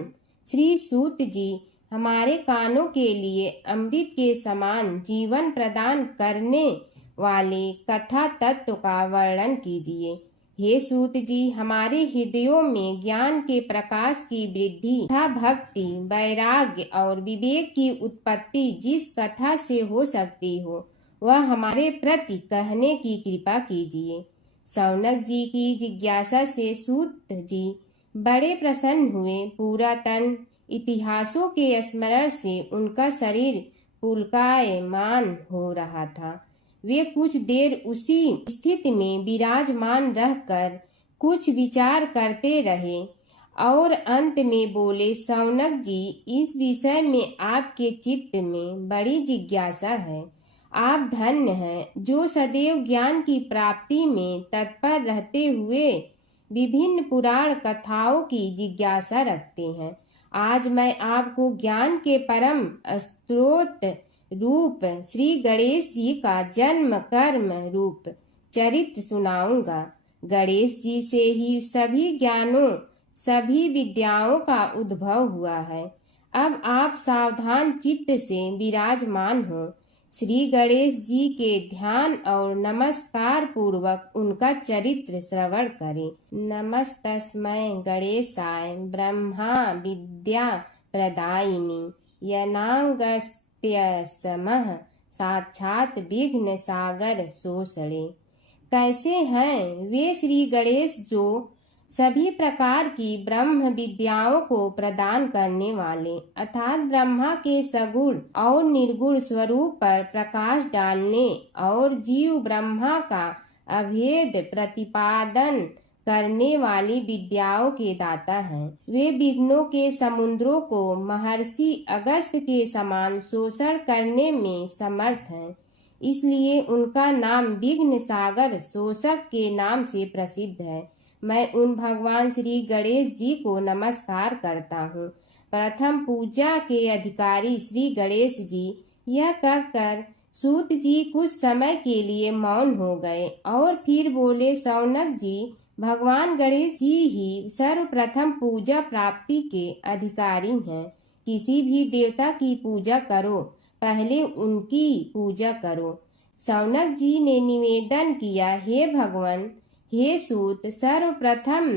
श्री सूत जी हमारे कानों के लिए अमृत के समान जीवन प्रदान करने वाले कथा तत्व का वर्णन कीजिए। हे सूत जी, हमारे हृदयों में ज्ञान के प्रकाश की वृद्धि तथा भक्ति, वैराग्य और विवेक की उत्पत्ति जिस कथा से हो सकती हो, वह हमारे प्रति कहने की कृपा कीजिए। शौनक जी की जिज्ञासा से सूत जी बड़े प्रसन्न हुए। पुरातन इतिहासों के स्मरण से उनका शरीर पुलकायमान हो रहा था। वे कुछ देर उसी स्थिति में विराजमान रहकर कुछ विचार करते रहे और अंत में बोले, शौनक जी, इस विषय में आपके चित्त में बड़ी जिज्ञासा है। आप धन्य हैं जो सदैव ज्ञान की प्राप्ति में तत्पर रहते हुए विभिन्न पुराण कथाओं की जिज्ञासा रखते हैं। आज मैं आपको ज्ञान के परम स्रोत रूप श्री गणेश जी का जन्म कर्म रूप चरित्र सुनाऊंगा। गणेश जी से ही सभी ज्ञानों, सभी विद्याओं का उद्भव हुआ है। अब आप सावधान चित्त से विराजमान हो। श्री गणेश जी के ध्यान और नमस्कार पूर्वक उनका चरित्र श्रवण करें। नमस्तस्मै गणेशाय ब्रह्मा विद्या प्रदायिनी यनागस्त्यसमः साक्षात विघ्न सागर सोषणे। कैसे हैं वे श्री गणेश जो सभी प्रकार की ब्रह्म विद्याओं को प्रदान करने वाले, अर्थात ब्रह्मा के सगुण और निर्गुण स्वरूप पर प्रकाश डालने और जीव ब्रह्मा का अभेद प्रतिपादन करने वाली विद्याओं के दाता हैं। वे विघ्नों के समुद्रों को महर्षि अगस्त्य के समान शोषण करने में समर्थ हैं। इसलिए उनका नाम विघ्न सागर शोषक के नाम से प्रसिद्ध है। मैं उन भगवान श्री गणेश जी को नमस्कार करता हूँ। प्रथम पूजा के अधिकारी श्री गणेश जी, यह कहकर सूत जी कुछ समय के लिए मौन हो गए और फिर बोले, शौनक जी, भगवान गणेश जी ही सर्वप्रथम पूजा प्राप्ति के अधिकारी हैं। किसी भी देवता की पूजा करो, पहले उनकी पूजा करो। शौनक जी ने निवेदन किया, हे भगवान, हे सूत, सर्वप्रथम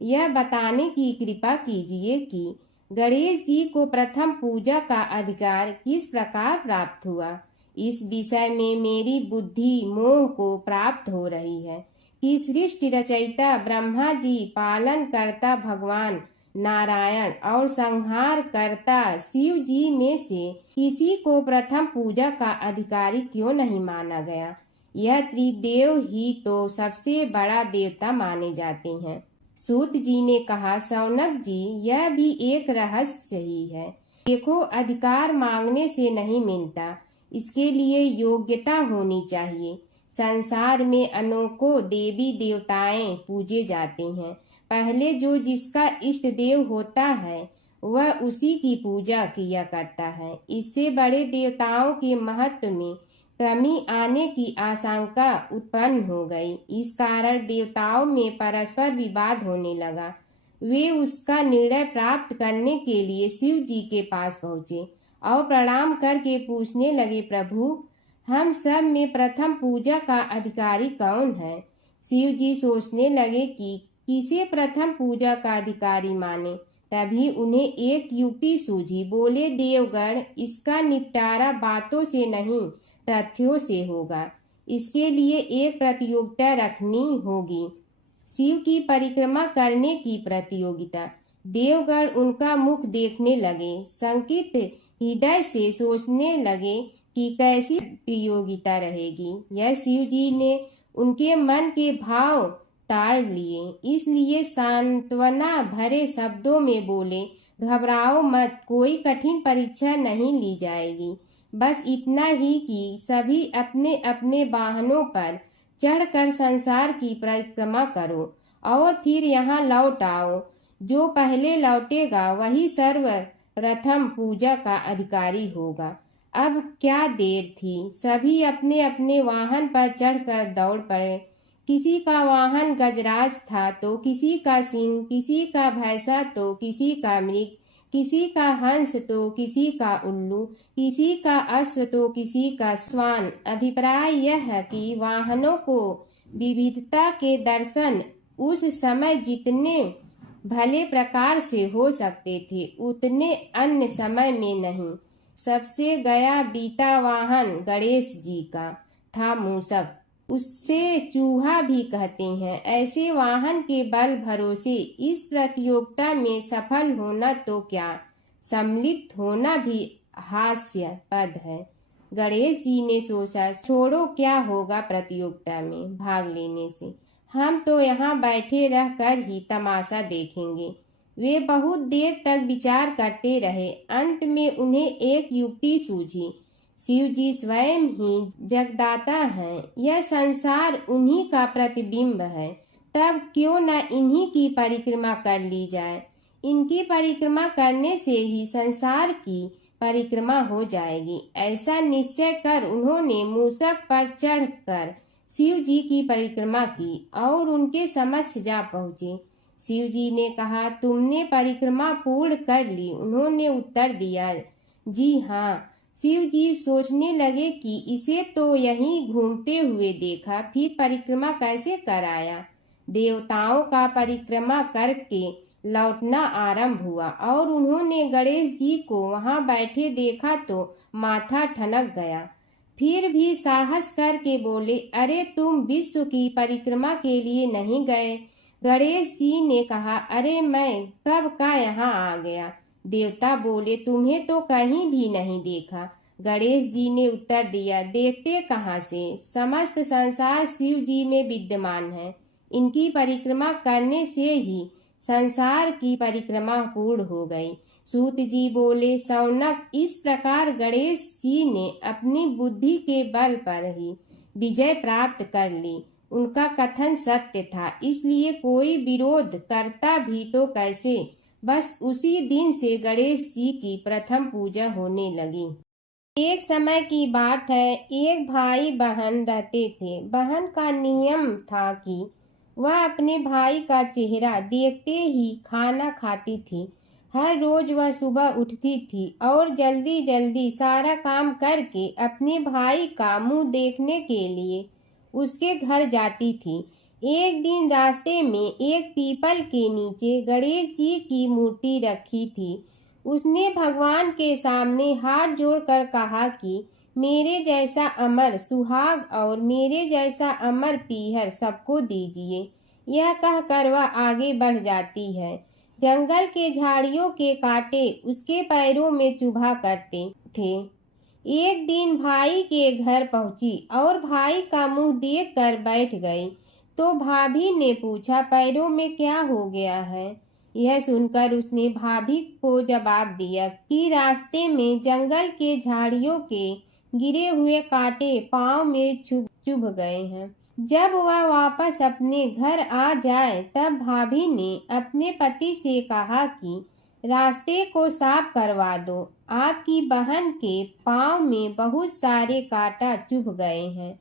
यह बताने की कृपा कीजिए कि गणेश जी को प्रथम पूजा का अधिकार किस प्रकार प्राप्त हुआ। इस विषय में मेरी बुद्धि मोह को प्राप्त हो रही है कि सृष्टि रचयिता ब्रह्मा जी, पालन करता भगवान नारायण और संहार करता शिव जी में से किसी को प्रथम पूजा का अधिकारी क्यों नहीं माना गया। यह त्रिदेव ही तो सबसे बड़ा देवता माने जाते हैं। सूत जी ने कहा, शौनक जी, यह भी एक रहस्य ही है। देखो, अधिकार मांगने से नहीं मिलता, इसके लिए योग्यता होनी चाहिए। संसार में अनेकों देवी देवताएं पूजे जाते हैं। पहले जो जिसका इष्ट देव होता है वह उसी की पूजा किया करता है। इससे बड़े देवताओं के महत्व में कमी आने की आशंका उत्पन्न हो गई। इस कारण देवताओं में परस्पर विवाद होने लगा। वे उसका निर्णय प्राप्त करने के लिए शिव जी के पास पहुँचे और प्रणाम करके पूछने लगे, प्रभु, हम सब में प्रथम पूजा का अधिकारी कौन है। शिव जी सोचने लगे कि किसे प्रथम पूजा का अधिकारी माने। तभी उन्हें एक युक्ति सूझी। बोले, देवगण, इसका निपटारा बातों से नहीं तथ्यों से होगा। इसके लिए एक प्रतियोगिता रखनी होगी, शिव की परिक्रमा करने की प्रतियोगिता। देवगण उनका मुख देखने लगे, शंकित हृदय से सोचने लगे कि कैसी प्रतियोगिता रहेगी। यह शिव जी ने उनके मन के भाव ताड़ लिए, इसलिए सांत्वना भरे शब्दों में बोले, घबराओ मत, कोई कठिन परीक्षा नहीं ली जाएगी। बस इतना ही कि सभी अपने अपने वाहनों पर चढ़कर संसार की परिक्रमा करो और फिर यहाँ लौट आओ। जो पहले लौटेगा वही सर्वप्रथम पूजा का अधिकारी होगा। अब क्या देर थी, सभी अपने अपने वाहन पर चढ़कर दौड़ पड़े। किसी का वाहन गजराज था तो किसी का सिंह, किसी का भैंसा तो किसी का मृग, किसी का हंस तो किसी का उल्लू, किसी का अश्व तो किसी का श्वान। अभिप्राय यह है कि वाहनों को विविधता के दर्शन उस समय जितने भले प्रकार से हो सकते थे उतने अन्य समय में नहीं। सबसे गया बीता वाहन गणेश जी का था मूषक, उससे चूहा भी कहते हैं। ऐसे वाहन के बल भरोसे इस प्रतियोगिता में सफल होना तो क्या, सम्मिलित होना भी हास्यास्पद है। गणेश जी ने सोचा, छोड़ो, क्या होगा प्रतियोगिता में भाग लेने से, हम तो यहाँ बैठे रह कर ही तमाशा देखेंगे। वे बहुत देर तक विचार करते रहे। अंत में उन्हें एक युक्ति सूझी। शिव जी स्वयं ही जगदाता हैं, यह संसार उन्हीं का प्रतिबिंब है, तब क्यों न इन्हीं की परिक्रमा कर ली जाए। इनकी परिक्रमा करने से ही संसार की परिक्रमा हो जाएगी। ऐसा निश्चय कर उन्होंने मूषक पर चढ़कर शिव जी की परिक्रमा की और उनके समक्ष जा पहुँचे। शिव जी ने कहा, तुमने परिक्रमा पूर्ण कर ली? उन्होंने उत्तर दिया, जी हाँ। शिव जी सोचने लगे कि इसे तो यहीं घूमते हुए देखा, फिर परिक्रमा कैसे कराया। देवताओं का परिक्रमा करके लौटना आरंभ हुआ और उन्होंने गणेश जी को वहां बैठे देखा तो माथा ठनक गया। फिर भी साहस करके बोले, अरे तुम विश्व की परिक्रमा के लिए नहीं गए? गणेश जी ने कहा, अरे मैं कब का यहाँ आ गया। देवता बोले, तुम्हें तो कहीं भी नहीं देखा। गणेश जी ने उत्तर दिया, देखते कहाँ से, समस्त संसार शिव जी में विद्यमान है। इनकी परिक्रमा करने से ही संसार की परिक्रमा पूर्ण हो गई। सूत जी बोले, शौनक, इस प्रकार गणेश जी ने अपनी बुद्धि के बल पर ही विजय प्राप्त कर ली। उनका कथन सत्य था, इसलिए कोई विरोध करता भी तो कैसे। बस उसी दिन से गणेश जी की प्रथम पूजा होने लगी। एक समय की बात है, एक भाई बहन रहते थे। बहन का नियम था कि वह अपने भाई का चेहरा देखते ही खाना खाती थी। हर रोज वह सुबह उठती थी और जल्दी जल्दी सारा काम करके अपने भाई का मुंह देखने के लिए उसके घर जाती थी। एक दिन रास्ते में एक पीपल के नीचे गणेश जी की मूर्ति रखी थी। उसने भगवान के सामने हाथ जोड़कर कहा कि मेरे जैसा अमर सुहाग और मेरे जैसा अमर पीहर सबको दीजिए। यह कहकर वह आगे बढ़ जाती है। जंगल के झाड़ियों के कांटे उसके पैरों में चुभा करते थे। एक दिन भाई के घर पहुंची और भाई का मुंह देखकर बैठ गई तो भाभी ने पूछा, पैरों में क्या हो गया है। यह सुनकर उसने भाभी को जवाब दिया कि रास्ते में जंगल के झाड़ियों के गिरे हुए कांटे पांव में चुभ गए हैं। जब वह वापस अपने घर आ जाए तब भाभी ने अपने पति से कहा कि रास्ते को साफ करवा दो, आपकी बहन के पांव में बहुत सारे कांटा चुभ गए हैं।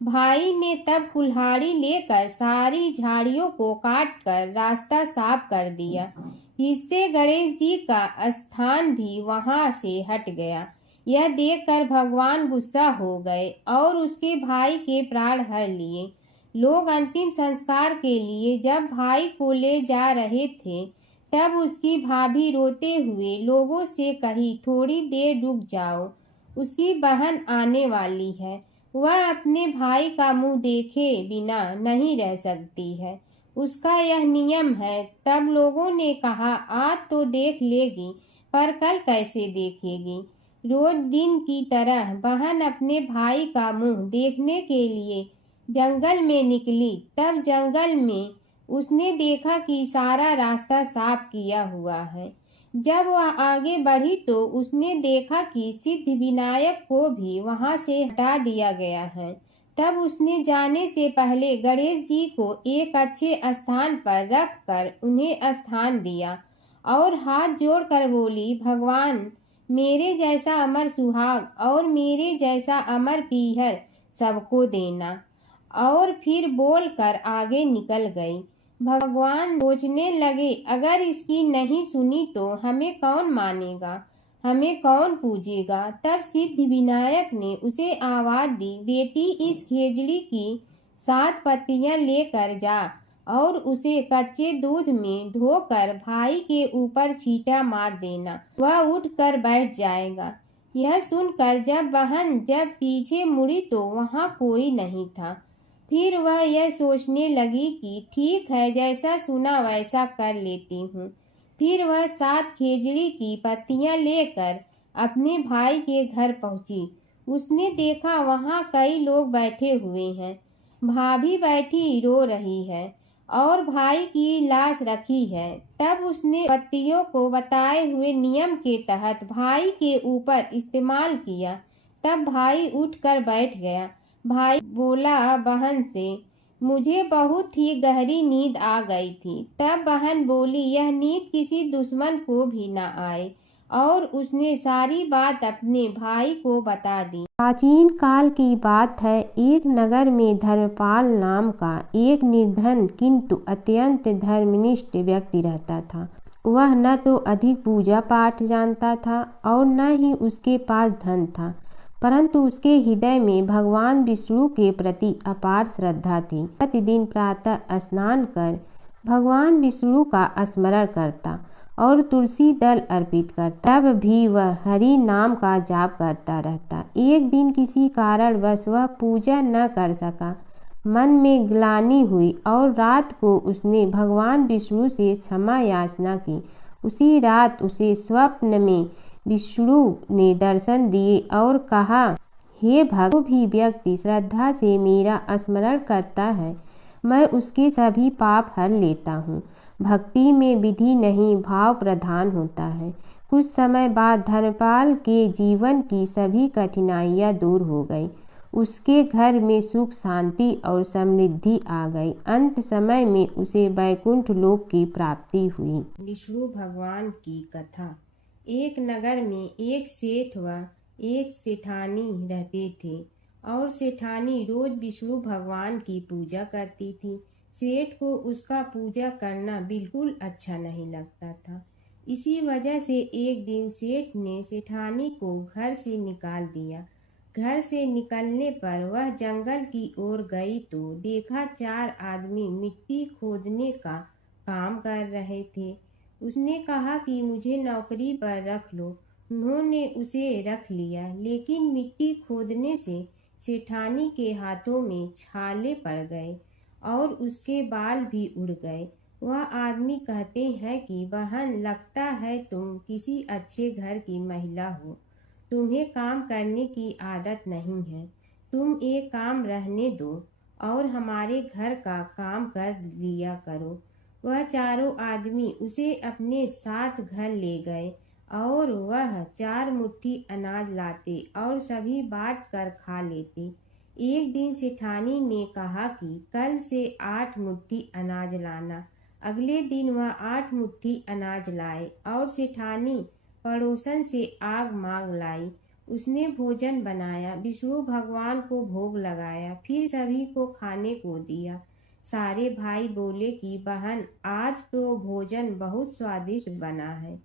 भाई ने तब कुल्हाड़ी लेकर सारी झाड़ियों को काटकर रास्ता साफ कर दिया, जिससे गणेश जी का स्थान भी वहां से हट गया। यह देखकर भगवान गुस्सा हो गए और उसके भाई के प्राण हर लिए। लोग अंतिम संस्कार के लिए जब भाई को ले जा रहे थे तब उसकी भाभी रोते हुए लोगों से कही, थोड़ी देर रुक जाओ, उसकी बहन आने वाली है। वह अपने भाई का मुंह देखे बिना नहीं रह सकती है, उसका यह नियम है। तब लोगों ने कहा, आज तो देख लेगी पर कल कैसे देखेगी। रोज दिन की तरह बहन अपने भाई का मुंह देखने के लिए जंगल में निकली। तब जंगल में उसने देखा कि सारा रास्ता साफ किया हुआ है। जब वह आगे बढ़ी तो उसने देखा कि सिद्ध विनायक को भी वहां से हटा दिया गया है। तब उसने जाने से पहले गणेश जी को एक अच्छे स्थान पर रखकर उन्हें स्थान दिया और हाथ जोड़कर बोली, भगवान, मेरे जैसा अमर सुहाग और मेरे जैसा अमर पीहर सबको देना। और फिर बोलकर आगे निकल गई। भगवान सोचने लगे, अगर इसकी नहीं सुनी तो हमें कौन मानेगा, हमें कौन पूजेगा। तब सिद्धि विनायक ने उसे आवाज दी, बेटी इस खेजड़ी की 7 पत्तियां लेकर जा और उसे कच्चे दूध में धोकर भाई के ऊपर छींटा मार देना, वह उठ कर बैठ जाएगा। यह सुनकर जब पीछे मुड़ी तो वहां कोई नहीं था। फिर वह यह सोचने लगी कि ठीक है, जैसा सुना वैसा कर लेती हूँ। फिर वह 7 खेजड़ी की पत्तियां लेकर अपने भाई के घर पहुंची। उसने देखा वहां कई लोग बैठे हुए हैं। भाभी बैठी रो रही है और भाई की लाश रखी है। तब उसने पत्तियों को बताए हुए नियम के तहत भाई के ऊपर इस्तेमाल किया। तब भाई उठकर बैठ गया। भाई बोला बहन से, मुझे बहुत ही गहरी नींद आ गई थी। तब बहन बोली, यह नींद किसी दुश्मन को भी न आए, और उसने सारी बात अपने भाई को बता दी। प्राचीन काल की बात है। एक नगर में धर्मपाल नाम का एक निर्धन किंतु अत्यंत धर्मनिष्ठ व्यक्ति रहता था। वह न तो अधिक पूजा पाठ जानता था और न ही उसके पास धन था, परंतु उसके हृदय में भगवान विष्णु के प्रति अपार श्रद्धा थी। प्रतिदिन प्रातः स्नान कर भगवान विष्णु का स्मरण करता और तुलसी दल अर्पित करता। तब भी वह हरि नाम का जाप करता रहता। एक दिन किसी कारणवश वह पूजा न कर सका। मन में ग्लानि हुई और रात को उसने भगवान विष्णु से क्षमा याचना की। उसी रात उसे स्वप्न में विष्णु ने दर्शन दिए और कहा, हे भक्त, जो भी व्यक्ति श्रद्धा से मेरा स्मरण करता है, मैं उसके सभी पाप हर लेता हूँ। भक्ति में विधि नहीं, भाव प्रधान होता है। कुछ समय बाद धर्मपाल के जीवन की सभी कठिनाइयाँ दूर हो गई। उसके घर में सुख, शांति और समृद्धि आ गई। अंत समय में उसे वैकुंठ लोक की प्राप्ति हुई। विष्णु भगवान की कथा। एक नगर में एक सेठ व एक सेठानी रहते थे और सेठानी रोज विष्णु भगवान की पूजा करती थी। सेठ को उसका पूजा करना बिल्कुल अच्छा नहीं लगता था। इसी वजह से एक दिन सेठ ने सेठानी को घर से निकाल दिया। घर से निकलने पर वह जंगल की ओर गई तो देखा 4 आदमी मिट्टी खोदने का काम कर रहे थे। उसने कहा कि मुझे नौकरी पर रख लो। उन्होंने उसे रख लिया, लेकिन मिट्टी खोदने से सेठानी के हाथों में छाले पड़ गए और उसके बाल भी उड़ गए। वह आदमी कहते हैं कि बहन, लगता है तुम किसी अच्छे घर की महिला हो। तुम्हें काम करने की आदत नहीं है। तुम एक काम रहने दो और हमारे घर का काम कर लिया करो। वह चारों आदमी उसे अपने साथ घर ले गए और वह 4 मुट्ठी अनाज लाते और सभी बांट कर खा लेते। एक दिन सेठानी ने कहा कि कल से 8 मुट्ठी अनाज लाना। अगले दिन वह 8 मुट्ठी अनाज लाए और सेठानी पड़ोसन से आग मांग लाई। उसने भोजन बनाया, विष्णु भगवान को भोग लगाया, फिर सभी को खाने को दिया। सारे भाई बोले कि बहन, आज तो भोजन बहुत स्वादिष्ट बना है।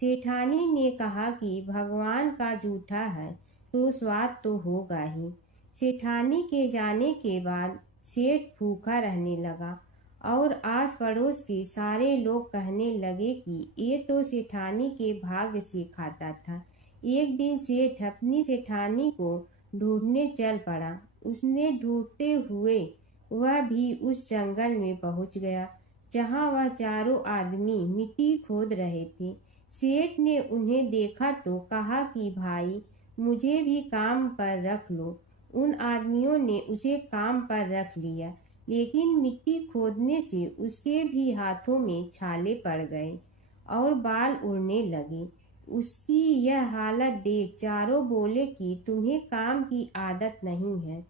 सेठानी ने कहा कि भगवान का जूठा है तो स्वाद तो होगा ही। सेठानी के जाने के बाद सेठ भूखा रहने लगा और आस पड़ोस के सारे लोग कहने लगे कि ये तो सेठानी के भाग्य से खाता था। एक दिन सेठ अपनी सेठानी को ढूंढने चल पड़ा। उसने ढूंढते हुए वह भी उस जंगल में पहुंच गया जहां वह चारों आदमी मिट्टी खोद रहे थे। सेठ ने उन्हें देखा तो कहा कि भाई, मुझे भी काम पर रख लो। उन आदमियों ने उसे काम पर रख लिया, लेकिन मिट्टी खोदने से उसके भी हाथों में छाले पड़ गए और बाल उड़ने लगे। उसकी यह हालत देख चारों बोले कि तुम्हें काम की आदत नहीं है,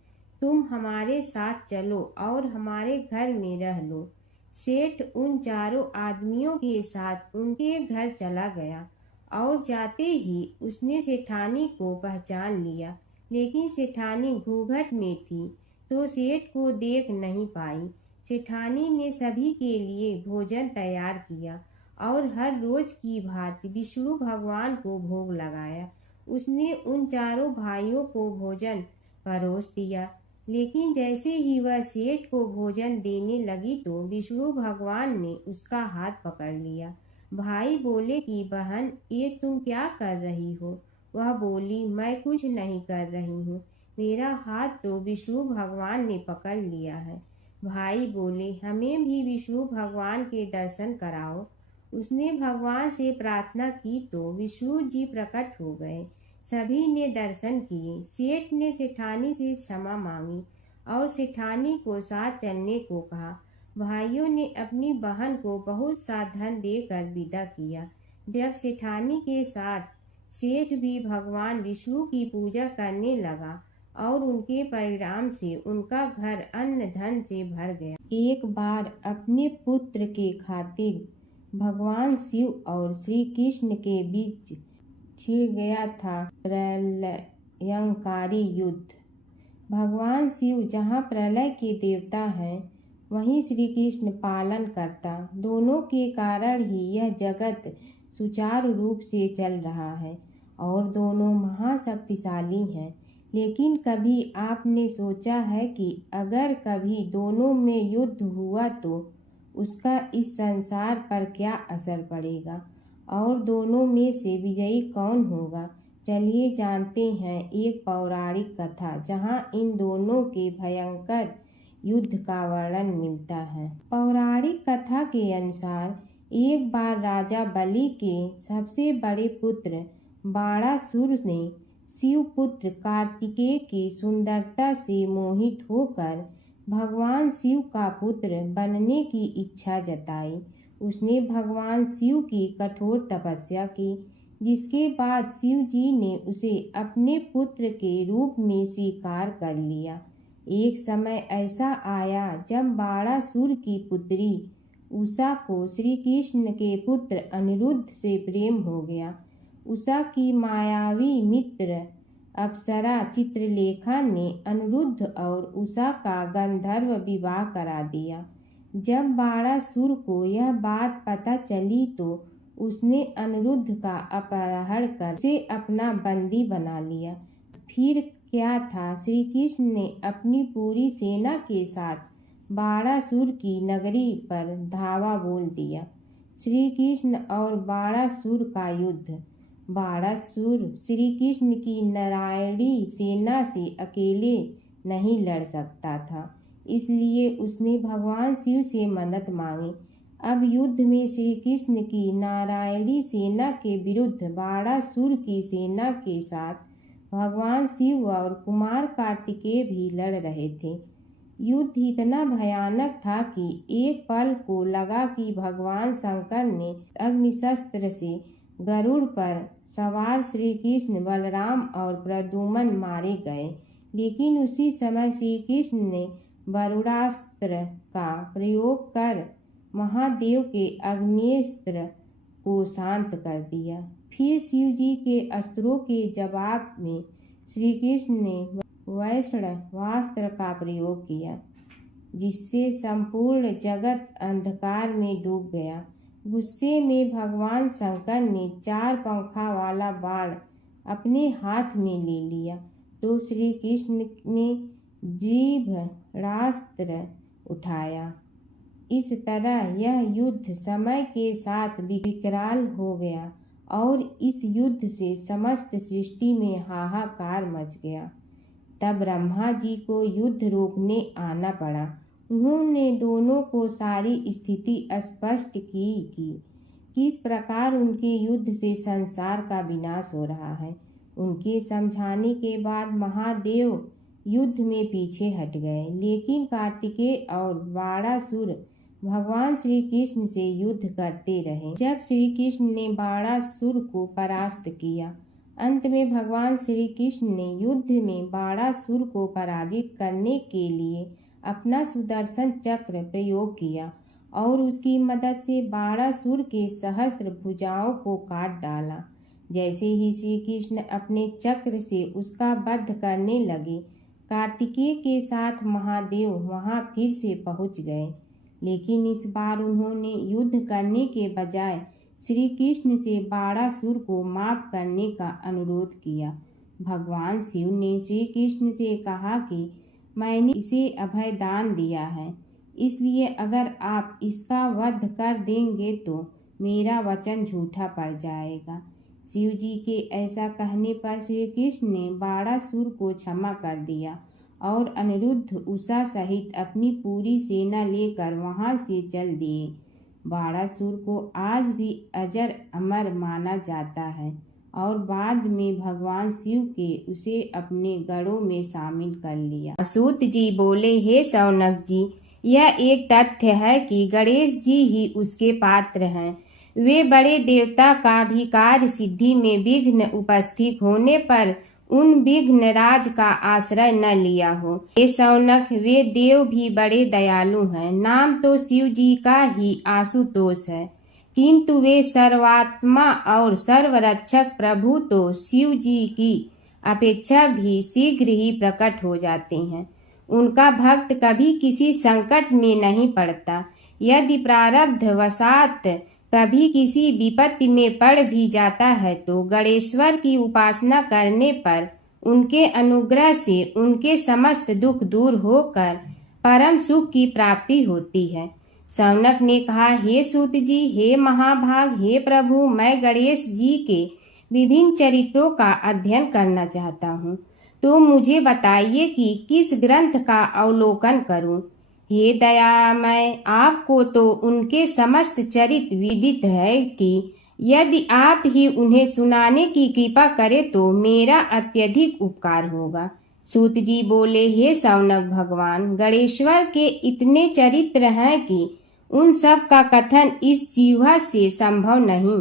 तुम हमारे साथ चलो और हमारे घर में रह लो। सेठ उन चारों आदमियों के साथ उनके घर चला गया और जाते ही उसने सेठानी को पहचान लिया, लेकिन सेठानी घूंघट में थी तो सेठ को देख नहीं पाई। सेठानी ने सभी के लिए भोजन तैयार किया और हर रोज की भांति विष्णु भगवान को भोग लगाया। उसने उन चारों भाइयों को भोजन परोस दिया, लेकिन जैसे ही वह सेठ को भोजन देने लगी तो विष्णु भगवान ने उसका हाथ पकड़ लिया। भाई बोले कि बहन, ये तुम क्या कर रही हो? वह बोली, मैं कुछ नहीं कर रही हूँ, मेरा हाथ तो विष्णु भगवान ने पकड़ लिया है। भाई बोले, हमें भी विष्णु भगवान के दर्शन कराओ। उसने भगवान से प्रार्थना की तो विष्णु जी प्रकट हो गए। सभी ने दर्शन किए। सेठ ने सेठानी से क्षमा मांगी और सेठानी को साथ चलने को कहा। भाइयों ने अपनी बहन को बहुत सा धन देकर विदा किया। जब सेठानी के साथ सेठ भी भगवान विष्णु की पूजा करने लगा और उनके परिणाम से उनका घर अन्न धन से भर गया। एक बार अपने पुत्र के खातिर भगवान शिव और श्री कृष्ण के बीच छिड़ गया था प्रलयंकारी युद्ध। भगवान शिव जहाँ प्रलय के देवता हैं, वहीं श्री कृष्ण पालन करता। दोनों के कारण ही यह जगत सुचारू रूप से चल रहा है और दोनों महाशक्तिशाली हैं। लेकिन कभी आपने सोचा है कि अगर कभी दोनों में युद्ध हुआ तो उसका इस संसार पर क्या असर पड़ेगा और दोनों में से विजयी कौन होगा? चलिए जानते हैं एक पौराणिक कथा जहां इन दोनों के भयंकर युद्ध का वर्णन मिलता है। पौराणिक कथा के अनुसार एक बार राजा बलि के सबसे बड़े पुत्र बाणासुर ने शिव पुत्र कार्तिकेय की सुंदरता से मोहित होकर भगवान शिव का पुत्र बनने की इच्छा जताई। उसने भगवान शिव की कठोर तपस्या की, जिसके बाद शिव जी ने उसे अपने पुत्र के रूप में स्वीकार कर लिया। एक समय ऐसा आया जब बाणासुर की पुत्री उषा को श्री कृष्ण के पुत्र अनिरुद्ध से प्रेम हो गया। उषा की मायावी मित्र अप्सरा चित्रलेखा ने अनिरुद्ध और उषा का गंधर्व विवाह करा दिया। जब बाणासुर को यह बात पता चली तो उसने अनिरुद्ध का अपहरण कर उसे अपना बंदी बना लिया। फिर क्या था, श्री कृष्ण ने अपनी पूरी सेना के साथ बाणासुर की नगरी पर धावा बोल दिया। श्री कृष्ण और बाणासुर का युद्ध। बाणासुर श्री कृष्ण की नारायणी सेना से अकेले नहीं लड़ सकता था, इसलिए उसने भगवान शिव से मदद मांगी। अब युद्ध में श्री कृष्ण की नारायणी सेना के विरुद्ध बाणासुर की सेना के साथ भगवान शिव और कुमार कार्तिकेय भी लड़ रहे थे। युद्ध इतना भयानक था कि एक पल को लगा कि भगवान शंकर ने अग्निशस्त्र से गरुड़ पर सवार श्री कृष्ण, बलराम और प्रद्युम्न मारे गए। लेकिन उसी समय श्री कृष्ण ने वरुणास्त्र का प्रयोग कर महादेव के अग्नेस्त्र को शांत कर दिया। फिर शिव जी के अस्त्रों के जवाब में श्री कृष्ण ने वैष्णवास्त्र का प्रयोग किया, जिससे संपूर्ण जगत अंधकार में डूब गया। गुस्से में भगवान शंकर ने 4 पंखा वाला बाण अपने हाथ में ले लिया तो श्री कृष्ण ने जीभरास्त्र उठाया। इस तरह यह युद्ध समय के साथ विकराल हो गया और इस युद्ध से समस्त सृष्टि में हाहाकार मच गया। तब ब्रह्मा जी को युद्ध रोकने आना पड़ा। उन्होंने दोनों को सारी स्थिति स्पष्ट की कि किस प्रकार उनके युद्ध से संसार का विनाश हो रहा है। उनके समझाने के बाद महादेव युद्ध में पीछे हट गए, लेकिन कार्तिकेय और बाणासुर भगवान श्री कृष्ण से युद्ध करते रहे। जब श्री कृष्ण ने बाणासुर को परास्त किया, अंत में भगवान श्री कृष्ण ने युद्ध में बाणासुर को पराजित करने के लिए अपना सुदर्शन चक्र प्रयोग किया और उसकी मदद से बाणासुर के सहस्त्र भुजाओं को काट डाला। जैसे ही श्री कृष्ण अपने चक्र से उसका वध करने लगे, कार्तिकेय के साथ महादेव वहां फिर से पहुंच गए, लेकिन इस बार उन्होंने युद्ध करने के बजाय श्री कृष्ण से बाणासुर को माफ करने का अनुरोध किया। भगवान शिव ने श्री कृष्ण से कहा कि मैंने इसे अभय दान दिया है, इसलिए अगर आप इसका वध कर देंगे तो मेरा वचन झूठा पड़ जाएगा। शिव जी के ऐसा कहने पर श्री कृष्ण ने बाणासुर को क्षमा कर दिया और अनिरुद्ध उषा सहित अपनी पूरी सेना लेकर वहां से चल दिए। बाणासुर को आज भी अजर अमर माना जाता है और बाद में भगवान शिव के उसे अपने गढ़ों में शामिल कर लिया। सूत जी बोले, हे शौनक जी, यह एक तथ्य है कि गणेश जी ही उसके पात्र हैं। वे बड़े देवता का भी कार्य सिद्धि में विघ्न उपस्थित होने पर उन विघ्न राज का आश्रय न लिया हो। हे शौनक, वे देव भी बड़े दयालु हैं। नाम तो शिव जी का ही आशुतोष है, किंतु वे सर्वात्मा और सर्वरक्षक प्रभु तो शिव जी की अपेक्षा भी शीघ्र ही प्रकट हो जाते हैं। उनका भक्त कभी किसी संकट में नहीं पड़ता। यदि प्रारब्ध वशात कभी किसी विपत्ति में पड़ भी जाता है तो गणेश्वर की उपासना करने पर उनके अनुग्रह से उनके समस्त दुख दूर होकर परम सुख की प्राप्ति होती है। शौनक ने कहा, हे सूत जी, हे महाभाग, हे प्रभु, मैं गणेश जी के विभिन्न चरित्रों का अध्ययन करना चाहता हूँ, तो मुझे बताइए कि किस ग्रंथ का अवलोकन करूँ। हे दयामय, आपको तो उनके समस्त चरित्र विदित है कि यदि आप ही उन्हें सुनाने की कृपा करें तो मेरा अत्यधिक उपकार होगा। सूत जी बोले, हे शौनक भगवान, गणेश्वर के इतने चरित्र हैं कि उन सब का कथन इस जीवा से संभव नहीं,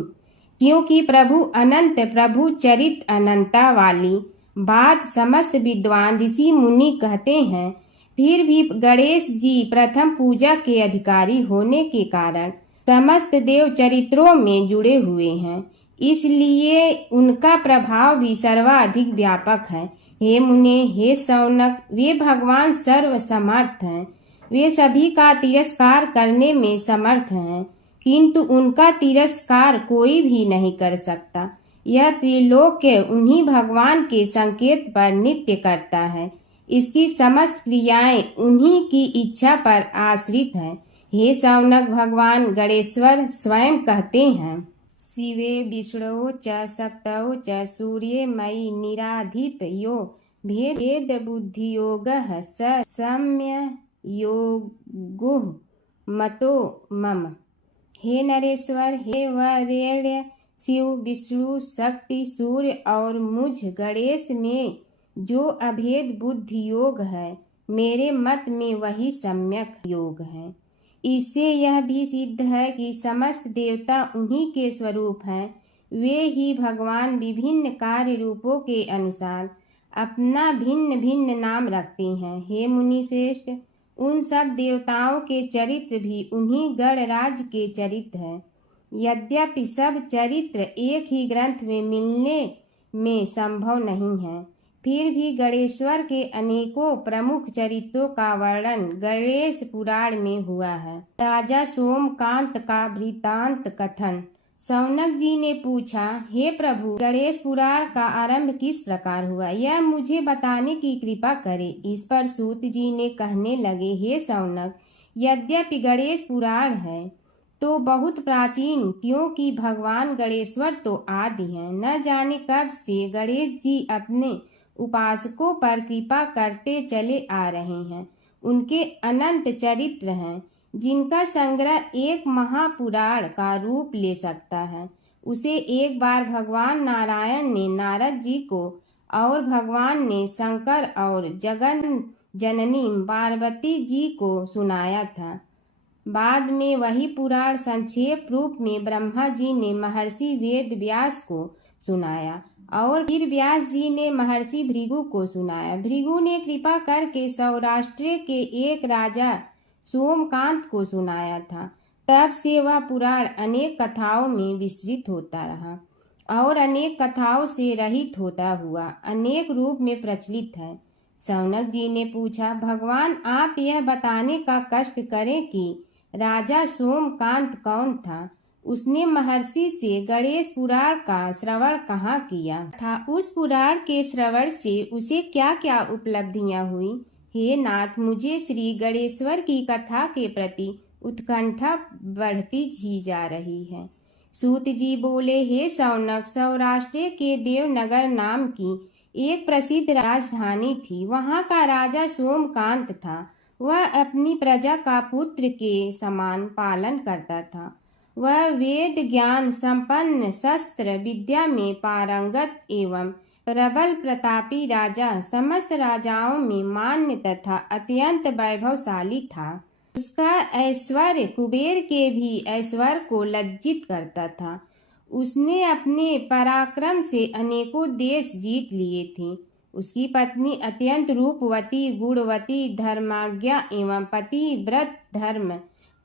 क्योंकि प्रभु अनंत, प्रभु चरित्र अनंता वाली बात समस्त विद्वान ऋषि मुनि कहते हैं। फिर भी गणेश जी प्रथम पूजा के अधिकारी होने के कारण समस्त देव चरित्रों में जुड़े हुए हैं, इसलिए उनका प्रभाव भी सर्वाधिक व्यापक है। हे मुने, हे शौनक, वे भगवान सर्व समर्थ हैं। वे सभी का तिरस्कार करने में समर्थ हैं, किंतु उनका तिरस्कार कोई भी नहीं कर सकता। यह त्रिलोक्य उन्हीं भगवान के संकेत पर नित्य करता है। इसकी समस्त क्रियाएं उन्हीं की इच्छा पर आश्रित हैं। हे शौनक भगवान गणेश्वर स्वयं कहते हैं, शिवे विष्णु च शक्तौ च सूर्ये मयि निराधिप यो भेद बुद्धि योग स सम्य योगो मतो मम। हे नरेश्वर, हे वरेण्य, शिव, विष्णु, शक्ति, सूर्य और मुझ गणेश में जो अभेद बुद्धि योग है, मेरे मत में वही सम्यक योग है। इससे यह भी सिद्ध है कि समस्त देवता उन्हीं के स्वरूप हैं। वे ही भगवान विभिन्न कार्य रूपों के अनुसार अपना भिन्न भिन्न नाम रखते हैं। हे मुनि श्रेष्ठ, उन सब देवताओं के चरित्र भी उन्हीं गणराज के चरित्र हैं। यद्यपि सब चरित्र एक ही ग्रंथ में मिलने में संभव नहीं है, फिर भी गणेश्वर के अनेकों प्रमुख चरित्रों का वर्णन गणेश पुराण में हुआ है। राजा सोमकांत का वृत्तांत कथन। शौनक जी ने पूछा, हे प्रभु, गणेश पुराण का आरंभ किस प्रकार हुआ, यह मुझे बताने की कृपा करे। इस पर सूत जी ने कहने लगे, हे शौनक, यद्यपि गणेश पुराण है तो बहुत प्राचीन, क्योंकि भगवान गणेश्वर तो आदि हैं। न जाने कब से गणेश जी अपने उपासकों पर कृपा करते चले आ रहे हैं। उनके अनंत चरित्र हैं, जिनका संग्रह एक महापुराण का रूप ले सकता है। उसे एक बार भगवान नारायण ने नारद जी को और भगवान ने शंकर और जगन जननी पार्वती जी को सुनाया था। बाद में वही पुराण संक्षेप रूप में ब्रह्मा जी ने महर्षि वेद व्यास को सुनाया और फिर व्यास जी ने महर्षि भृगु को सुनाया। भृगु ने कृपा करके सौराष्ट्र के एक राजा सोमकांत को सुनाया था। तब से वह पुराण अनेक कथाओं में विस्तृत होता रहा और अनेक कथाओं से रहित होता हुआ अनेक रूप में प्रचलित है। शौनक जी ने पूछा, भगवान आप यह बताने का कष्ट करें कि राजा सोमकांत कौन था। उसने महर्षि से गणेश पुराण का श्रवण कहाँ किया था, उस पुराण के श्रवण से उसे क्या क्या उपलब्धियां हुई। हे नाथ, मुझे श्री गणेश्वर की कथा के प्रति उत्कंठा बढ़ती ही जा रही है। सूत जी बोले, हे शौनक, सौराष्ट्र के देवनगर नाम की एक प्रसिद्ध राजधानी थी। वहाँ का राजा सोमकांत था। वह अपनी प्रजा का पुत्र के समान पालन करता था। वह वेद ज्ञान संपन्न, शस्त्र विद्या में पारंगत एवं प्रबल प्रतापी राजा, समस्त राजाओं में मान्य तथा अत्यंत वैभवशाली था। उसका ऐश्वर्य कुबेर के भी ऐश्वर्य को लज्जित करता था। उसने अपने पराक्रम से अनेकों देश जीत लिए थे। उसकी पत्नी अत्यंत रूपवती, गुणवती, धर्माज्ञा एवं पतिव्रत धर्म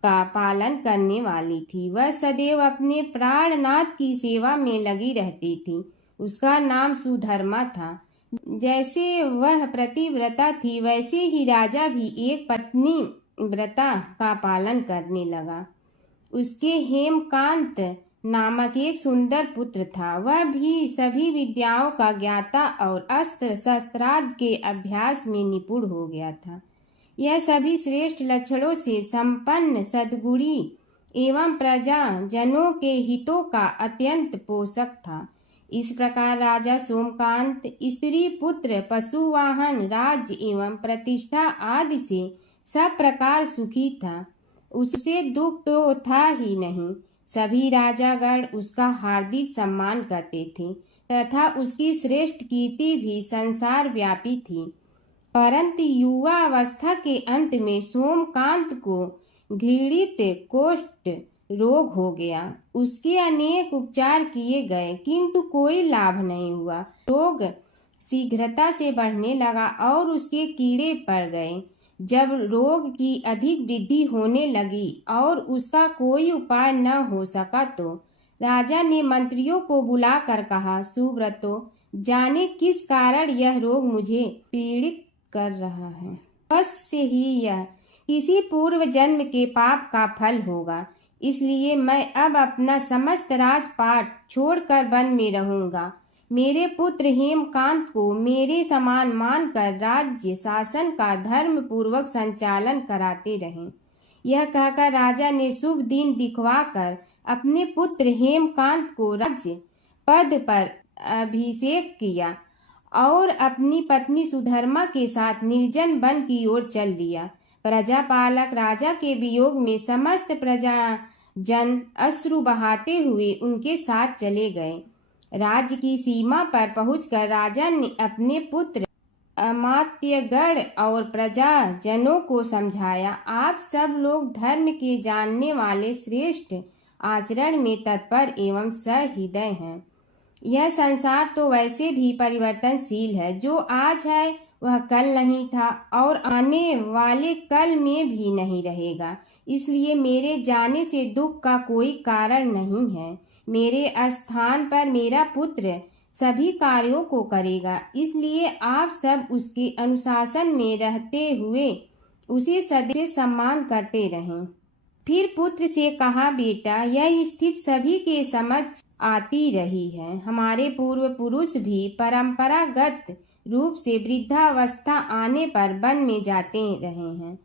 का पालन करने वाली थी। वह सदैव अपने प्राणनाथ की सेवा में लगी रहती थी। उसका नाम सुधर्मा था। जैसे वह प्रतिव्रता थी, वैसे ही राजा भी एक पत्नी व्रता का पालन करने लगा। उसके हेमकांत नामक एक सुंदर पुत्र था। वह भी सभी विद्याओं का ज्ञाता और अस्त्र शस्त्रादि के अभ्यास में निपुण हो गया था। यह सभी श्रेष्ठ लक्षणों से संपन्न, सद्गुणी एवं प्रजा जनों के हितों का अत्यंत पोषक था। इस प्रकार राजा सोमकांत स्त्री, पुत्र, पशु, वाहन, राज्य एवं प्रतिष्ठा आदि से सब प्रकार सुखी था। उसे दुख तो था ही नहीं। सभी राजागण उसका हार्दिक सम्मान करते थे तथा उसकी श्रेष्ठ कीर्ति भी संसार व्यापी थी। परंतु युवा अवस्था के अंत में सोमकांत को घृणित कोष्ठ रोग हो गया। उसके अनेक उपचार किए गए किंतु कोई लाभ नहीं हुआ। रोग शीघ्रता से बढ़ने लगा और उसके कीड़े पड़ गए। जब रोग की अधिक वृद्धि होने लगी और उसका कोई उपाय न हो सका तो राजा ने मंत्रियों को बुलाकर कहा, सुव्रतो, जाने किस कारण यह रोग मुझे पीड़ित कर रहा है। अवश्य ही यह किसी पूर्व जन्म के पाप का फल होगा। इसलिए मैं अब अपना समस्त राजपाट छोड़कर वन में रहूंगा। मेरे पुत्र हेमकांत को मेरे समान मानकर राज्य शासन का धर्म पूर्वक संचालन कराते रहें। यह कहकर राजा ने शुभ दिन दिखवाकर अपने पुत्र हेमकांत को राज्य पद पर अभिषेक किया और अपनी पत्नी सुधर्मा के साथ निर्जन वन की ओर चल दिया। प्रजापालक राजा के वियोग में समस्त प्रजा जन अश्रु बहाते हुए उनके साथ चले गए। राज्य की सीमा पर पहुंचकर राजा ने अपने पुत्र, अमात्यगण और प्रजा जनों को समझाया, आप सब लोग धर्म के जानने वाले, श्रेष्ठ आचरण में तत्पर एवं सहृदय हैं। यह संसार तो वैसे भी परिवर्तनशील है। जो आज है वह कल नहीं था और आने वाले कल में भी नहीं रहेगा। इसलिए मेरे जाने से दुख का कोई कारण नहीं है। मेरे स्थान पर मेरा पुत्र सभी कार्यों को करेगा। इसलिए आप सब उसके अनुशासन में रहते हुए उसे सदैव सम्मान करते रहें। फिर पुत्र से कहा, बेटा, यह स्थिति सभी के समझ आती रही है। हमारे पूर्व पुरुष भी परंपरागत रूप से वृद्धावस्था आने पर वन में जाते रहे हैं।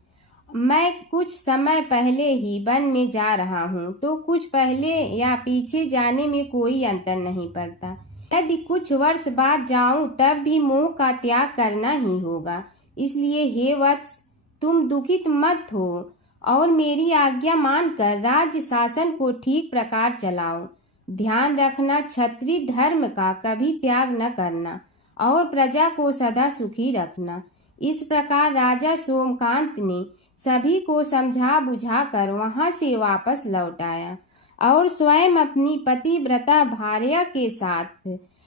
मैं कुछ समय पहले ही वन में जा रहा हूँ, तो कुछ पहले या पीछे जाने में कोई अंतर नहीं पड़ता। यदि कुछ वर्ष बाद जाऊं तब भी मोह का त्याग करना ही होगा। इसलिए हे वत्स, तुम दुखित मत हो और मेरी आज्ञा मानकर राज्य शासन को ठीक प्रकार चलाओ। ध्यान रखना, क्षत्रिय धर्म का कभी त्याग न करना और प्रजा को सदा सुखी रखना। इस प्रकार राजा सोमकांत ने सभी को समझा बुझाकर वहां से वापस लौट आया और स्वयं अपनी पतिव्रता भार्या के साथ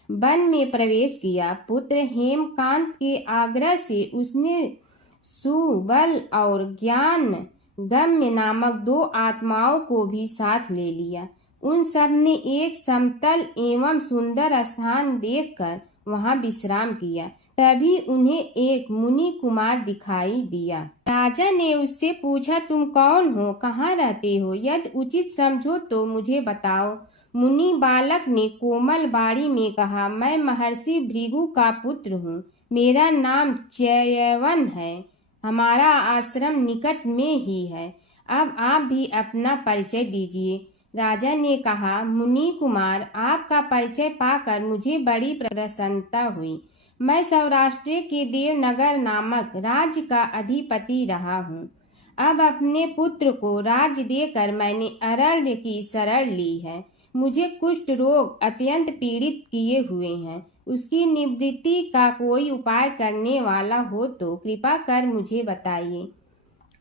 वन में प्रवेश किया। पुत्र हेमकांत के आग्रह से उसने सुबल और ज्ञान गम्य नामक 2 आत्माओं को भी साथ ले लिया। उन सब ने एक समतल एवं सुंदर स्थान देखकर वहां विश्राम किया तभी उन्हें एक मुनि कुमार दिखाई दिया। राजा ने उससे पूछा, तुम कौन हो, कहाँ रहते हो, यदि उचित समझो तो मुझे बताओ। मुनि बालक ने कोमल वाणी में कहा, मैं महर्षि भृगु का पुत्र हूँ। मेरा नाम च्यवन है। हमारा आश्रम निकट में ही है। अब आप भी अपना परिचय दीजिए। राजा ने कहा, मुनि कुमार, आपका परिचय पाकर मुझे बड़ी प्रसन्नता हुई। मैं सौराष्ट्र के देवनगर नामक राज्य का अधिपति रहा हूँ। अब अपने पुत्र को राज्य देकर मैंने अरण्य की शरण ली है। मुझे कुष्ठ रोग अत्यंत पीड़ित किए हुए हैं। उसकी निवृत्ति का कोई उपाय करने वाला हो तो कृपा कर मुझे बताइए।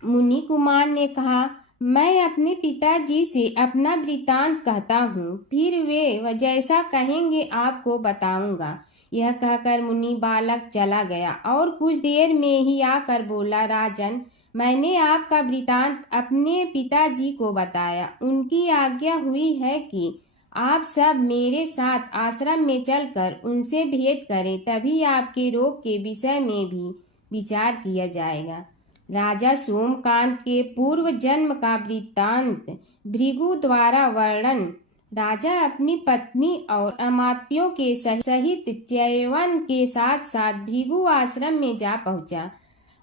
मुनि कुमार ने कहा, मैं अपने पिताजी से अपना वृतांत कहता हूँ, फिर वे जैसा कहेंगे आपको बताऊंगा। यह कहकर मुनि बालक चला गया और कुछ देर में ही आकर बोला, राजन, मैंने आपका वृतांत अपने पिताजी को बताया। उनकी आज्ञा हुई है कि आप सब मेरे साथ आश्रम में चलकर उनसे भेंट करें, तभी आपके रोग के विषय में भी विचार किया जाएगा। राजा सोमकांत के पूर्व जन्म का वृत्तांत भृगु द्वारा वर्णन। राजा अपनी पत्नी और अमात्यों के सहित च्यवन के साथ साथ भृगु आश्रम में जा पहुंचा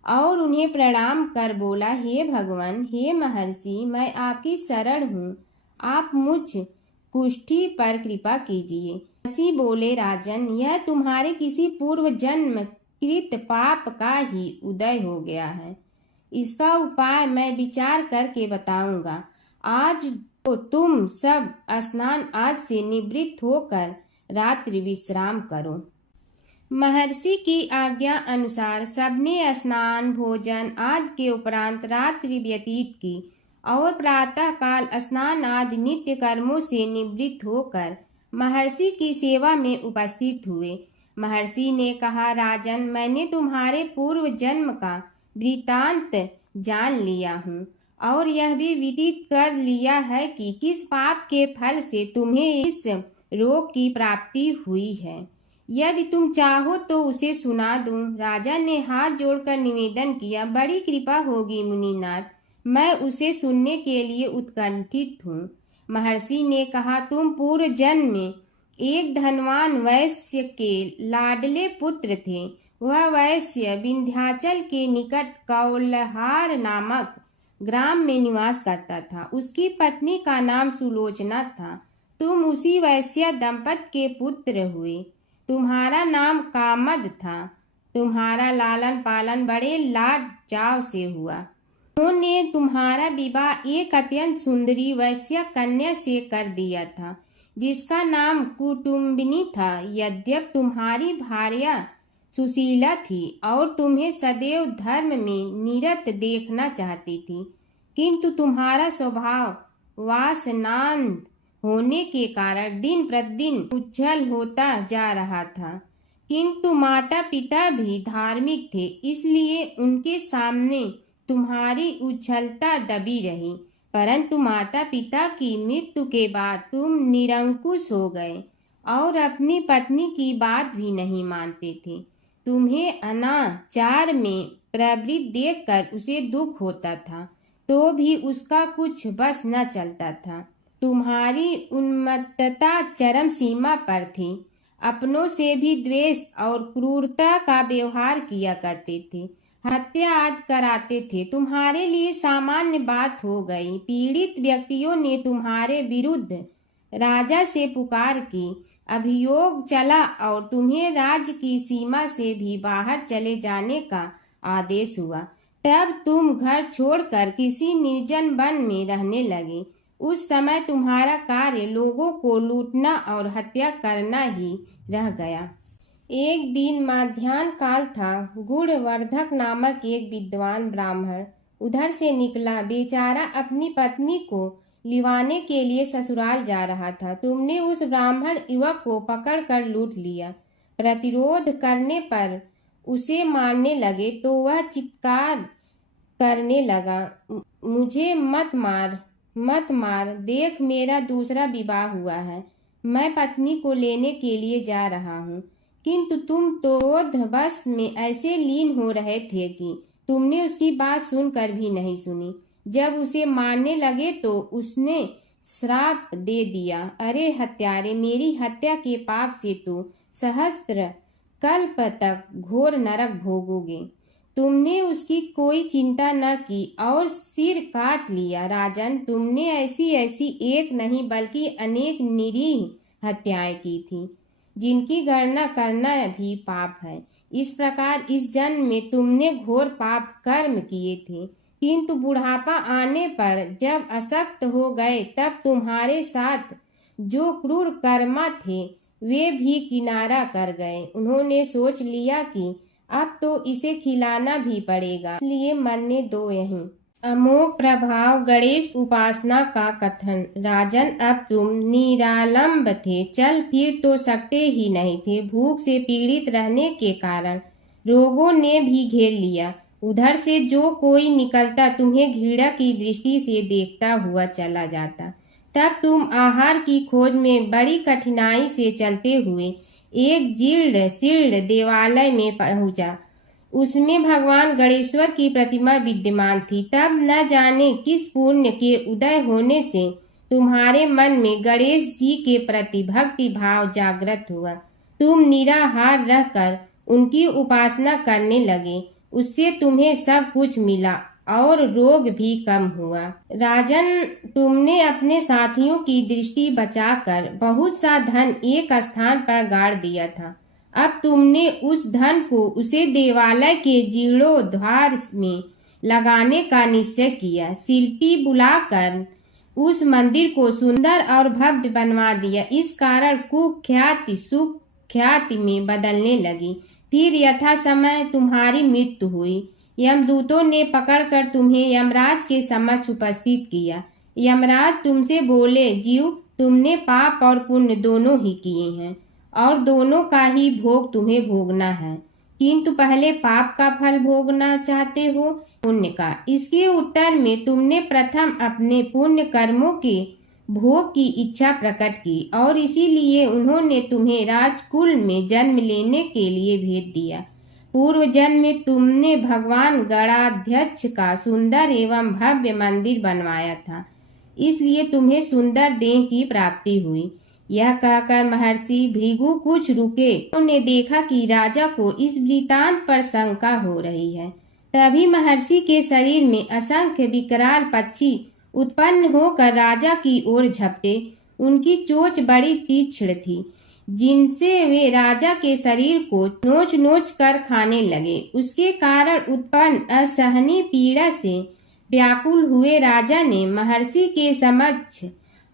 और उन्हें प्रणाम कर बोला, हे भगवान, हे महर्षि, मैं आपकी शरण हूँ। आप मुझ कुष्ठी पर कृपा कीजिए। महर्षि बोले, राजन, यह तुम्हारे किसी पूर्व जन्म कृत पाप का ही उदय हो गया है। इसका उपाय मैं विचार करके बताऊंगा। आज तो तुम सब स्नान आज से निवृत्त होकर रात्रि विश्राम करो। महर्षि की आज्ञा अनुसार सबने स्नान भोजन आदि के उपरांत रात्रि व्यतीत की और प्रातः काल स्नान आदि नित्य कर्मों से निवृत्त होकर महर्षि की सेवा में उपस्थित हुए। महर्षि ने कहा, राजन, मैंने तुम्हारे पूर्व जन्म का वृतांत जान लिया हूँ और यह भी विदित कर लिया है कि किस पाप के फल से तुम्हें इस रोग की प्राप्ति हुई है। यदि तुम चाहो तो उसे सुना दूं। राजा ने हाथ जोड़कर निवेदन किया, बड़ी कृपा होगी मुनिनाथ, मैं उसे सुनने के लिए उत्कंठित हूँ। महर्षि ने कहा, तुम पूर्व जन्म में एक धनवान वैश्य के लाडले पुत्र थे। वह वैश्य विंध्याचल के निकट कौलहार नामक ग्राम में निवास करता था। उसकी पत्नी का नाम सुलोचना था। तुम उसी वैश्य दंपत के पुत्र हुए। तुम्हारा नाम कामद था। तुम्हारा लालन पालन बड़े लाड चाव से हुआ। उन्होंने तुम्हारा विवाह एक अत्यंत सुंदरी वैश्य कन्या से कर दिया था, जिसका नाम कुटुम्बिनी था। यद्यप तुम्हारी भार्या सुशीला थी और तुम्हें सदैव धर्म में निरत देखना चाहती थी, किंतु तुम्हारा स्वभाव वासनांध होने के कारण दिन प्रतिदिन उज्जवल होता जा रहा था। किंतु माता पिता भी धार्मिक थे, इसलिए उनके सामने तुम्हारी उज्ज्वलता दबी रही। परंतु माता पिता की मृत्यु के बाद तुम निरंकुश हो गए और अपनी पत्नी की बात भी नहीं मानते थे। तुम्हें अनाचार में प्रवृत्त देखकर उसे दुख होता था, तो भी उसका कुछ बस न चलता था। तुम्हारी उन्मत्तता चरम सीमा पर थी। अपनों से भी द्वेष और क्रूरता का व्यवहार किया करते थे। हत्या आदि कराते थे। तुम्हारे लिए सामान्य बात हो गई। पीड़ित व्यक्तियों ने तुम्हारे विरुद्ध राजा से पुकार की। अभियोग चला और तुम्हें राज्य की सीमा से भी बाहर चले जाने का आदेश हुआ। तब तुम घर छोड़कर किसी निर्जन वन में रहने लगे। उस समय तुम्हारा कार्य लोगों को लूटना और हत्या करना ही रह गया। एक दिन माध्याह्न काल था। गुणवर्धक नामक एक विद्वान ब्राह्मण उधर से निकला। बेचारा अपनी पत्नी को लिवाने के लिए ससुराल जा रहा था। तुमने उस ब्राह्मण युवक को पकड़कर लूट लिया। प्रतिरोध करने पर उसे मारने लगे तो वह चित्कार करने लगा, मुझे मत मार, मत मार, देख मेरा दूसरा विवाह हुआ है। मैं पत्नी को लेने के लिए जा रहा हूँ। किंतु तुम तो क्रोधवश में ऐसे लीन हो रहे थे कि तुमने उसकी बात सुनकर भी नहीं सुनी। जब उसे मारने लगे तो उसने श्राप दे दिया, अरे हत्यारे, मेरी हत्या के पाप से तो सहस्त्र कल्प तक घोर नरक भोगोगे। तुमने उसकी कोई चिंता न की और सिर काट लिया। राजन, तुमने ऐसी ऐसी एक नहीं बल्कि अनेक निरीह हत्याएं की थी, जिनकी गणना करना भी पाप है। इस प्रकार इस जन्म में तुमने घोर पाप कर्म किए थे, किंतु बुढ़ापा आने पर जब अशक्त हो गए तब तुम्हारे साथ जो क्रूर कर्मा थे वे भी किनारा कर गए। उन्होंने सोच लिया कि अब तो इसे खिलाना भी पड़ेगा, इसलिए मरने दो यहीं। अमोघ प्रभाव गणेश उपासना का कथन। राजन, अब तुम निरालंब थे, चल फिर तो सकते ही नहीं थे। भूख से पीड़ित रहने के कारण रोगों ने भी घेर लिया। उधर से जो कोई निकलता तुम्हें घृणा की दृष्टि से देखता हुआ चला जाता। तब तुम आहार की खोज में बड़ी कठिनाई से चलते हुए एक जीर्ण शीर्ण देवालय में पहुंचा। उसमें भगवान गणेश्वर की प्रतिमा विद्यमान थी। तब न जाने किस पुण्य के उदय होने से तुम्हारे मन में गणेश जी के प्रति भक्ति भाव जागृत हुआ। तुम निराहार रहकर उनकी उपासना करने लगे। उससे तुम्हें सब कुछ मिला और रोग भी कम हुआ। राजन, तुमने अपने साथियों की दृष्टि बचाकर बहुत सा धन एक स्थान पर गाड़ दिया था। अब तुमने उस धन को उसे देवालय के जीर्णोद्धार में लगाने का निश्चय किया। शिल्पी बुलाकर उस मंदिर को सुंदर और भव्य बनवा दिया। इस कारण कुख्याति सुख्याति में बदलने लगी। फिर यथा समय तुम्हारी मृत्यु हुई। यमदूतों ने पकड़कर तुम्हें यमराज के समक्ष उपस्थित किया। यमराज तुमसे बोले, जीव, तुमने पाप और पुण्य दोनों ही किए हैं और दोनों का ही भोग तुम्हें भोगना है, किंतु पहले पाप का फल भोगना चाहते हो पुण्य का। इसके उत्तर में तुमने प्रथम अपने पुण्य कर्मों के भोग की इच्छा प्रकट की और इसीलिए उन्होंने तुम्हें राजकुल में जन्म लेने के लिए भेज दिया। पूर्व जन्म में तुमने भगवान गणाध्यक्ष का सुंदर एवं भव्य मंदिर बनवाया था, इसलिए तुम्हें सुंदर देह की प्राप्ति हुई। यह कहकर महर्षि भृगु कुछ रुके। उन्होंने देखा कि राजा को इस वृतांत पर शंका हो रही है। तभी महर्षि के शरीर में असंख्य विकराल पक्षी उत्पन्न होकर राजा की ओर झपटे। उनकी चोंच बड़ी तीक्ष्ण थी, जिनसे वे राजा के शरीर को नोच नोच कर खाने लगे। उसके कारण उत्पन्न असहनीय पीड़ा से व्याकुल हुए राजा ने महर्षि के समक्ष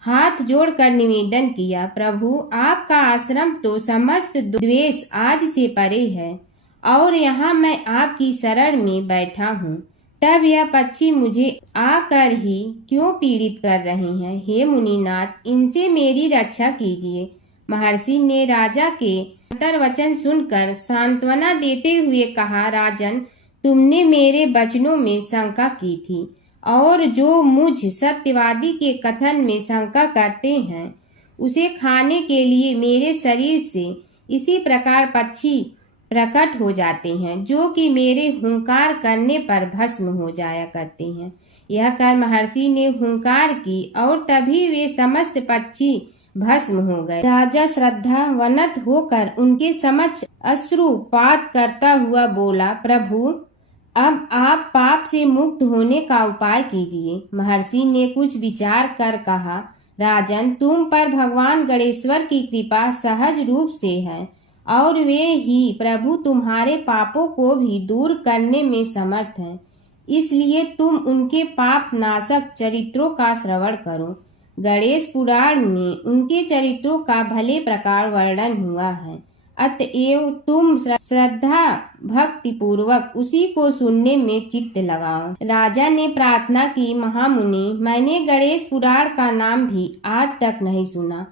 हाथ जोड़कर निवेदन किया, प्रभु, आपका आश्रम तो समस्त द्वेष आदि से परे है और यहाँ मैं आपकी शरण में बैठा हूँ। तब यह पक्षी मुझे आकर ही क्यों पीड़ित कर रहे हैं? हे मुनिनाथ, इनसे मेरी रक्षा कीजिए। महर्षि ने राजा के अंतर्वचन सुनकर सांत्वना देते हुए कहा, राजन, तुमने मेरे वचनों में शंका की थी और जो मुझ सत्यवादी के कथन में शंका करते हैं उसे खाने के लिए मेरे शरीर से इसी प्रकार पक्षी प्रकट हो जाते हैं, जो कि मेरे हुंकार करने पर भस्म हो जाया करते हैं। यह कर महर्षि ने हुंकार की और तभी वे समस्त पक्षी भस्म हो गए। राजा श्रद्धावनत होकर उनके समक्ष अश्रुपात करता हुआ बोला, प्रभु, अब आप पाप से मुक्त होने का उपाय कीजिए। महर्षि ने कुछ विचार कर कहा, राजन, तुम पर भगवान गणेश्वर की कृपा सहज रूप से है और वे ही प्रभु तुम्हारे पापों को भी दूर करने में समर्थ हैं। इसलिए तुम उनके पाप नाशक चरित्रों का श्रवण करो। गणेश पुराण में उनके चरित्रों का भले प्रकार वर्णन हुआ है, अतएव तुम श्रद्धा भक्ति पूर्वक उसी को सुनने में चित्त लगाओ। राजा ने प्रार्थना की, महामुनि, मैंने गणेश पुराण का नाम भी आज तक नहीं सुना,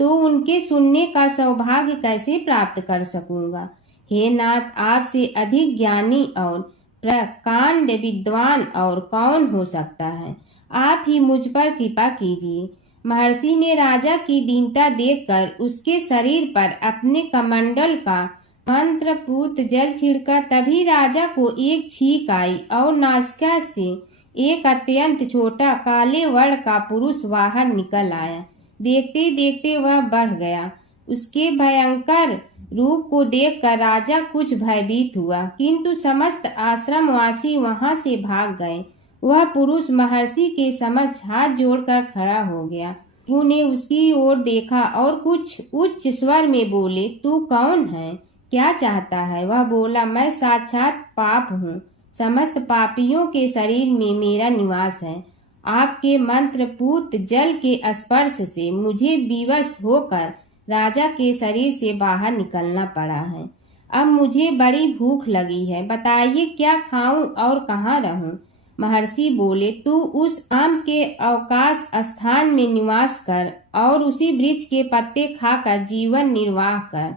तो उनके सुनने का सौभाग्य कैसे प्राप्त कर सकूंगा? हे नाथ, आपसे अधिक ज्ञानी और प्रकांड विद्वान और कौन हो सकता है? आप ही मुझ पर कृपा कीजिए। महर्षि ने राजा की दीनता देखकर उसके शरीर पर अपने कमंडल का मंत्रपूत जल छिड़का। तभी राजा को एक छींक आई और नासिका से एक अत्यंत छोटा काले वर्ण का पुरुष बाहर निकल आया। देखते देखते वह बढ़ गया। उसके भयंकर रूप को देखकर राजा कुछ भयभीत हुआ, किंतु समस्त आश्रमवासी वहां से भाग गए। वह पुरुष महर्षि के समक्ष हाथ जोड़कर खड़ा हो गया। ने उसकी ओर देखा और कुछ उच्च स्वर में बोले, तू कौन है, क्या चाहता है? वह बोला, मैं साक्षात पाप हूँ। समस्त पापियों के शरीर में मेरा निवास है। आपके मंत्रपूत जल के स्पर्श से मुझे विवश होकर राजा के शरीर से बाहर निकलना पड़ा है। अब मुझे बड़ी भूख लगी है, बताइए क्या खाऊं और कहाँ रहूं? महर्षि बोले, तू उस आम के अवकाश स्थान में निवास कर और उसी वृक्ष के पत्ते खाकर जीवन निर्वाह कर।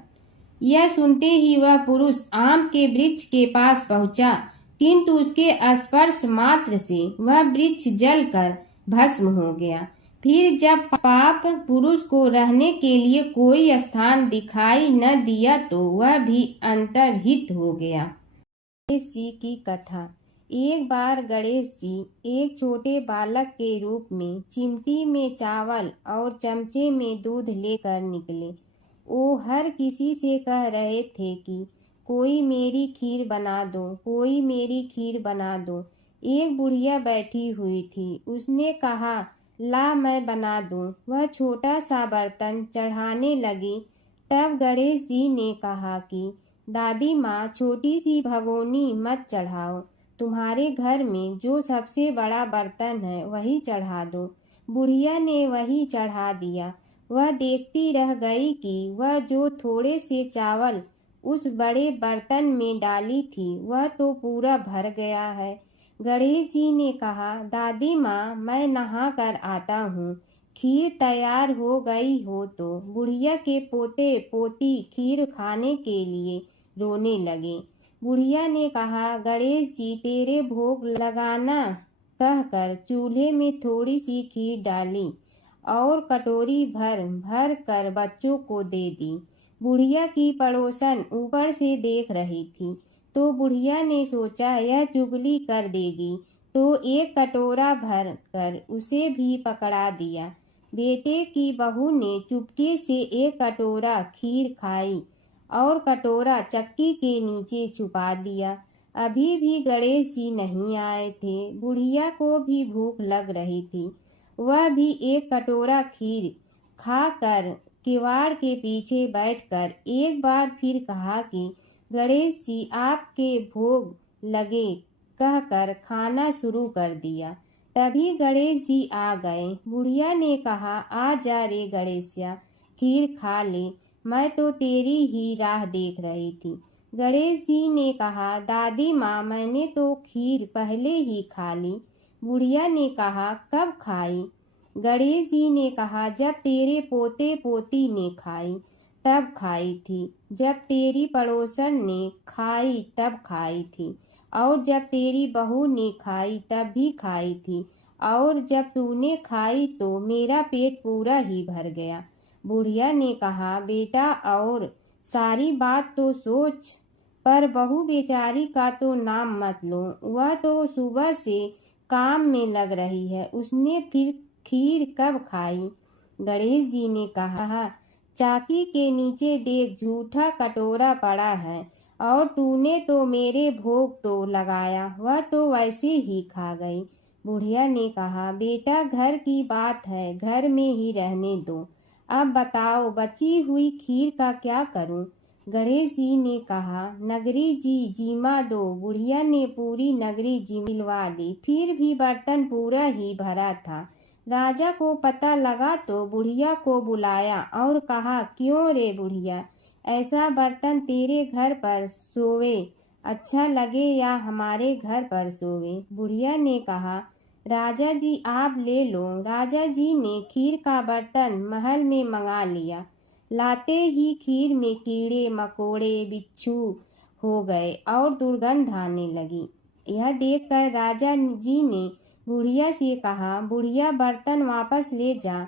यह सुनते ही वह पुरुष आम के वृक्ष के पास पहुंचा, किंतु उसके स्पर्श मात्र से वह वृक्ष जलकर भस्म हो गया। फिर जब पाप पुरुष को रहने के लिए कोई स्थान दिखाई न दिया तो वह भी अंतर्हित हो गया। गणेश जी की कथा। एक बार गणेश जी एक छोटे बालक के रूप में चिमटी में चावल और चमचे में दूध लेकर निकले। वो हर किसी से कह रहे थे कि कोई मेरी खीर बना दो, कोई मेरी खीर बना दो। एक बुढ़िया बैठी हुई थी। उसने कहा, ला मैं बना दूं। वह छोटा सा बर्तन चढ़ाने लगी। तब गणेश जी ने कहा कि दादी माँ, छोटी सी भगोनी मत चढ़ाओ, तुम्हारे घर में जो सबसे बड़ा बर्तन है वही चढ़ा दो। बुढ़िया ने वही चढ़ा दिया। वह देखती रह गई कि वह जो थोड़े से चावल उस बड़े बर्तन में डाली थी वह तो पूरा भर गया है। गणेश जी ने कहा, दादी माँ, मैं नहा कर आता हूँ, खीर तैयार हो गई हो तो। बुढ़िया के पोते पोती खीर खाने के लिए रोने लगे। बुढ़िया ने कहा, गणेश जी, तेरे भोग लगाना कहकर चूल्हे में थोड़ी सी खीर डाली और कटोरी भर भर कर बच्चों को दे दी। बुढ़िया की पड़ोसन ऊपर से देख रही थी, तो बुढ़िया ने सोचा यह चुगली कर देगी, तो एक कटोरा भर कर उसे भी पकड़ा दिया। बेटे की बहू ने चुपके से एक कटोरा खीर खाई और कटोरा चक्की के नीचे छुपा दिया। अभी भी गणेश जी नहीं आए थे। बुढ़िया को भी भूख लग रही थी। वह भी एक कटोरा खीर खाकर किवाड़ के पीछे बैठकर एक बार फिर कहा कि गणेश जी, आपके भोग लगे कहकर खाना शुरू कर दिया। तभी गणेश जी आ गए। बुढ़िया ने कहा, आ जा रे गणेशिया, खीर खा ले, मैं तो तेरी ही राह देख रही थी। गणेश जी ने कहा, दादी माँ, मैंने तो खीर पहले ही खा ली। बुढ़िया ने कहा, कब खाई? गणेश जी ने कहा, जब तेरे पोते पोती ने खाई तब खाई थी, जब तेरी पड़ोसन ने खाई तब खाई थी, और जब तेरी बहू ने खाई तब भी खाई थी, और जब तूने खाई तो मेरा पेट पूरा ही भर गया। बुढ़िया ने कहा, बेटा, और सारी बात तो सोच, पर बहू बेचारी का तो नाम मत लो। वह तो सुबह से काम में लग रही है, उसने फिर खीर कब खाई? गणेश जी ने कहा, चाकी के नीचे देख, झूठा कटोरा पड़ा है, और तूने तो मेरे भोग तो लगाया, वह तो वैसे ही खा गई। बुढ़िया ने कहा, बेटा, घर की बात है, घर में ही रहने दो। अब बताओ, बची हुई खीर का क्या करूं? गणेश जी ने कहा, नगरी जी जिमा दो। बुढ़िया ने पूरी नगरी जिलवा दी, फिर भी बर्तन पूरा ही भरा था। राजा को पता लगा तो बुढ़िया को बुलाया और कहा, क्यों रे बुढ़िया, ऐसा बर्तन तेरे घर पर सोवे अच्छा लगे या हमारे घर पर सोवे? बुढ़िया ने कहा, राजा जी आप ले लो। राजा जी ने खीर का बर्तन महल में मंगा लिया। लाते ही खीर में कीड़े मकोड़े बिच्छू हो गए और दुर्गंध आने लगी। यह देखकर राजा जी ने बुढ़िया से कहा, बुढ़िया, बर्तन वापस ले जा,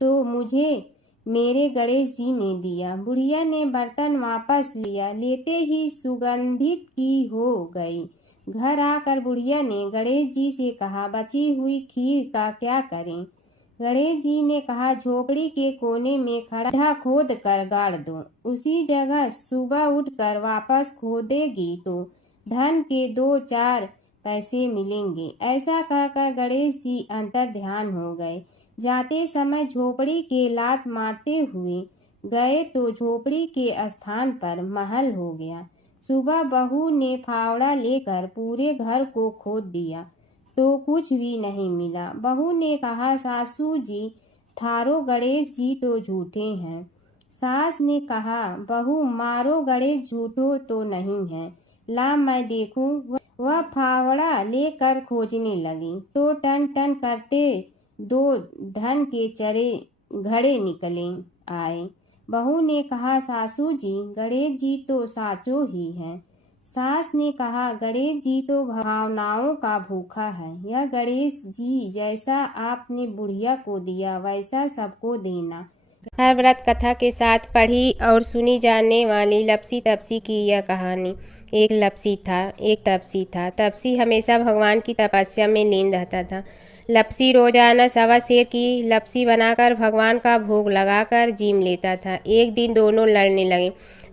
तो मुझे मेरे गणेश जी ने दिया। बुढ़िया ने बर्तन वापस लिया, लेते ही सुगंधित की हो गई। घर आकर बुढ़िया ने गणेश जी से कहा, बची हुई खीर का क्या करें? गणेश जी ने कहा, झोपड़ी के कोने में खड्डा खोद कर गाड़ दो। उसी जगह सुबह उठकर वापस खोदेगी तो धन के 2-4 पैसे मिलेंगे। ऐसा कहकर गणेश जी अंतर ध्यान हो गए। जाते समय झोपड़ी के लात मारते हुए गए तो झोपड़ी के स्थान पर महल हो गया। सुबह बहू ने फावड़ा लेकर पूरे घर को खोद दिया तो कुछ भी नहीं मिला। बहू ने कहा, सासू जी, थारो गणेश जी तो झूठे हैं। सास ने कहा, बहू मारो गणेश झूठो तो नहीं है, ला मैं देखूं। वह फावड़ा लेकर खोजने लगी तो टन टन करते 2 धन के घड़े निकले आए। बहू ने कहा, सासू जी, गणेश जी तो साचो ही हैं। सास ने कहा, गणेश जी तो भावनाओं का भूखा है। यह गणेश जी जैसा आपने बुढ़िया को दिया वैसा सबको देना। हर व्रत कथा के साथ पढ़ी और सुनी जाने वाली लपसी तपसी की यह कहानी। एक लपसी था, एक तपसी था। तपसी हमेशा भगवान की तपस्या में लीन रहता था। लपसी रोजाना 1.25 सेर की लपसी बनाकर भगवान का भोग लगाकर जीम लेता था। एक दिन दोनों लड़ने लगे।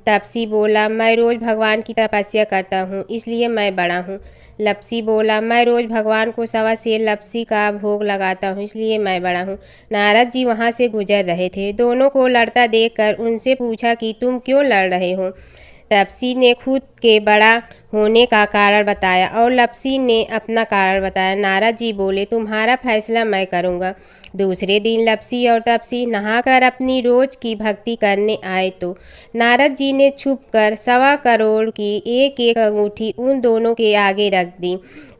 तपसी बोला, मैं रोज़ भगवान की तपस्या करता हूँ, इसलिए मैं बड़ा हूँ। लपसी बोला, मैं रोज़ भगवान को 1.25 सेर लपसी का भोग लगाता हूँ, इसलिए मैं बड़ा हूँ। नारद जी वहाँ से गुजर रहे थे। दोनों को लड़ता देखकर उनसे पूछा कि तुम क्यों लड़ रहे हो? तपसी ने खुद के बड़ा होने का कारण बताया और लपसी ने अपना कारण बताया। नारद जी बोले, तुम्हारा फैसला मैं करूँगा। दूसरे दिन लपसी और तपसी नहाकर अपनी रोज की भक्ति करने आए तो नारद जी ने छुपकर 1.25 करोड़ की एक अंगूठी उन दोनों के आगे रख दी।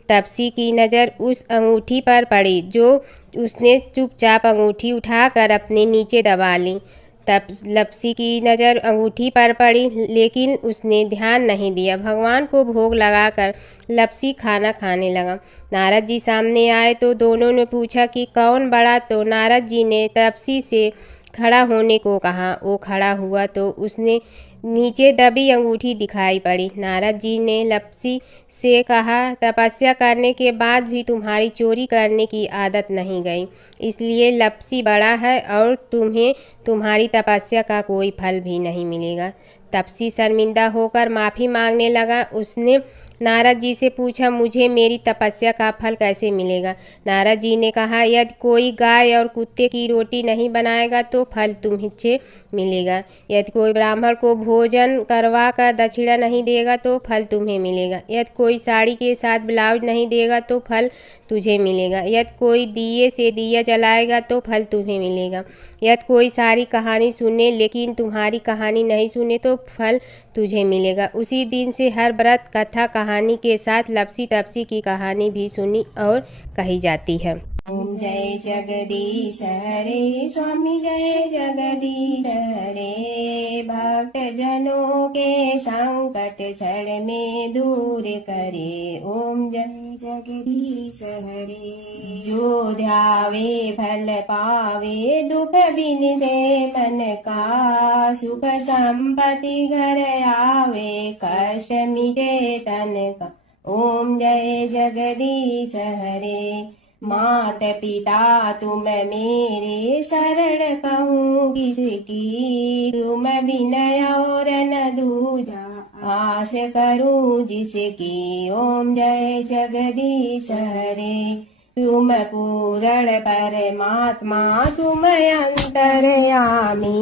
तपसी की नज़र उस अंगूठी पर पड़ी जो उसने चुपचाप अंगूठी उठाकर अपने नीचे दबा ली। तब लपसी की नज़र अंगूठी पर पड़ी, लेकिन उसने ध्यान नहीं दिया। भगवान को भोग लगाकर लपसी खाना खाने लगा। नारद जी सामने आए तो दोनों ने पूछा कि कौन बड़ा? तो नारद जी ने तपसी से खड़ा होने को कहा। वो खड़ा हुआ तो उसने नीचे दबी अंगूठी दिखाई पड़ी। नारद जी ने लपसी से कहा, तपस्या करने के बाद भी तुम्हारी चोरी करने की आदत नहीं गई, इसलिए लपसी बड़ा है और तुम्हें तुम्हारी तपस्या का कोई फल भी नहीं मिलेगा। तपसी शर्मिंदा होकर माफ़ी मांगने लगा। उसने नारद जी से पूछा, मुझे मेरी तपस्या का फल कैसे मिलेगा? नारद जी ने कहा, यदि कोई गाय और कुत्ते की रोटी नहीं बनाएगा तो फल तुम्हें मिलेगा। यदि कोई ब्राह्मण को भोजन करवा कर दक्षिणा नहीं देगा तो फल तुम्हें मिलेगा। यदि कोई साड़ी के साथ ब्लाउज नहीं देगा तो फल तुझे मिलेगा। यदि कोई दिए से दिया जलाएगा तो फल तुम्हें मिलेगा। यदि कोई सारी कहानी सुने लेकिन तुम्हारी कहानी नहीं सुने तो फल तुझे मिलेगा। उसी दिन से हर व्रत कथा कहानी के साथ लपसी तपसी की कहानी भी सुनी और कही जाती है। ओम जय जगदीश हरे, स्वामी जय जगदीश हरे। भक्त जनों के संकट क्षण में दूर करे। ओम जय जगदीश हरे। जो ध्यावे फल पावे, दुख बिन दे मन का। सुख संपत्ति घर आवे, कष्ट मिटे तन का। ओम जय जगदीश हरे। मात पिता तुम मेरे, शरण कहूँ किसकी। तुम बिनय और न दूजा, आस करूँ जिसकी। ओम जय जगदीश हरे। तुम पूर्ण परमात्मा, तुम अंतर्यामी।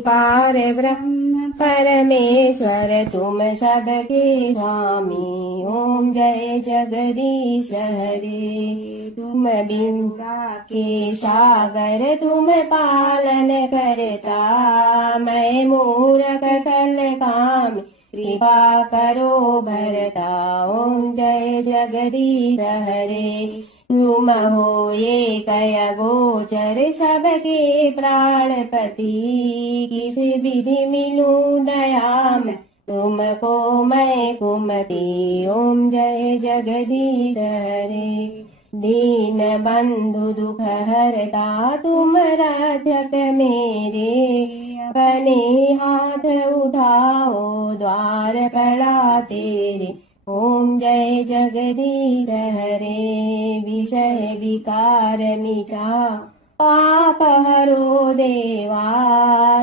पार ब्रह्म परमेश्वर, तुम सबके स्वामी। ओम जय जगदीश हरे। तुम बिंदा के सागर, तुम पालन करता। मैं मूर्ख कल काम, कृपा करो भरता। ओम जय जगदीश हरे। तुम हो ये कय गोचर, सबके प्राणपति। किस विधि मिलूं दया में, तुमको मैं कुमति। ओम जय जगदीश हरे। दीन बंधु दुख हरता तुम रक्षक मेरे, अपने हाथ उठाओ द्वार पड़ा तेरे। ओम जय जगदीश हरे, विषय विकार मिटा पाप हरो देवा,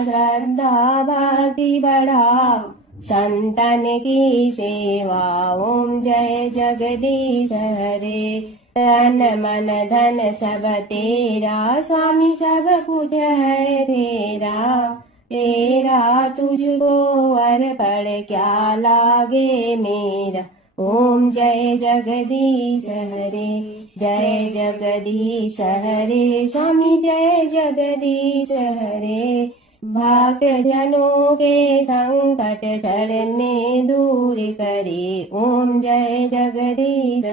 श्रद्धा भक्ति बढ़ाओ संतन की सेवा। ओम जय जगदीश हरे, तन मन धन सब तेरा, स्वामी सब कुछ है तेरा। तेरा तुझको अर्पण क्या लागे मेरा। ओम जय जगदीश हरे, जय जगदीश हरे, स्वामी जय जगदीश हरे। भक्त जनों के संकट क्षण में दूर करे। ओम जय जगदीश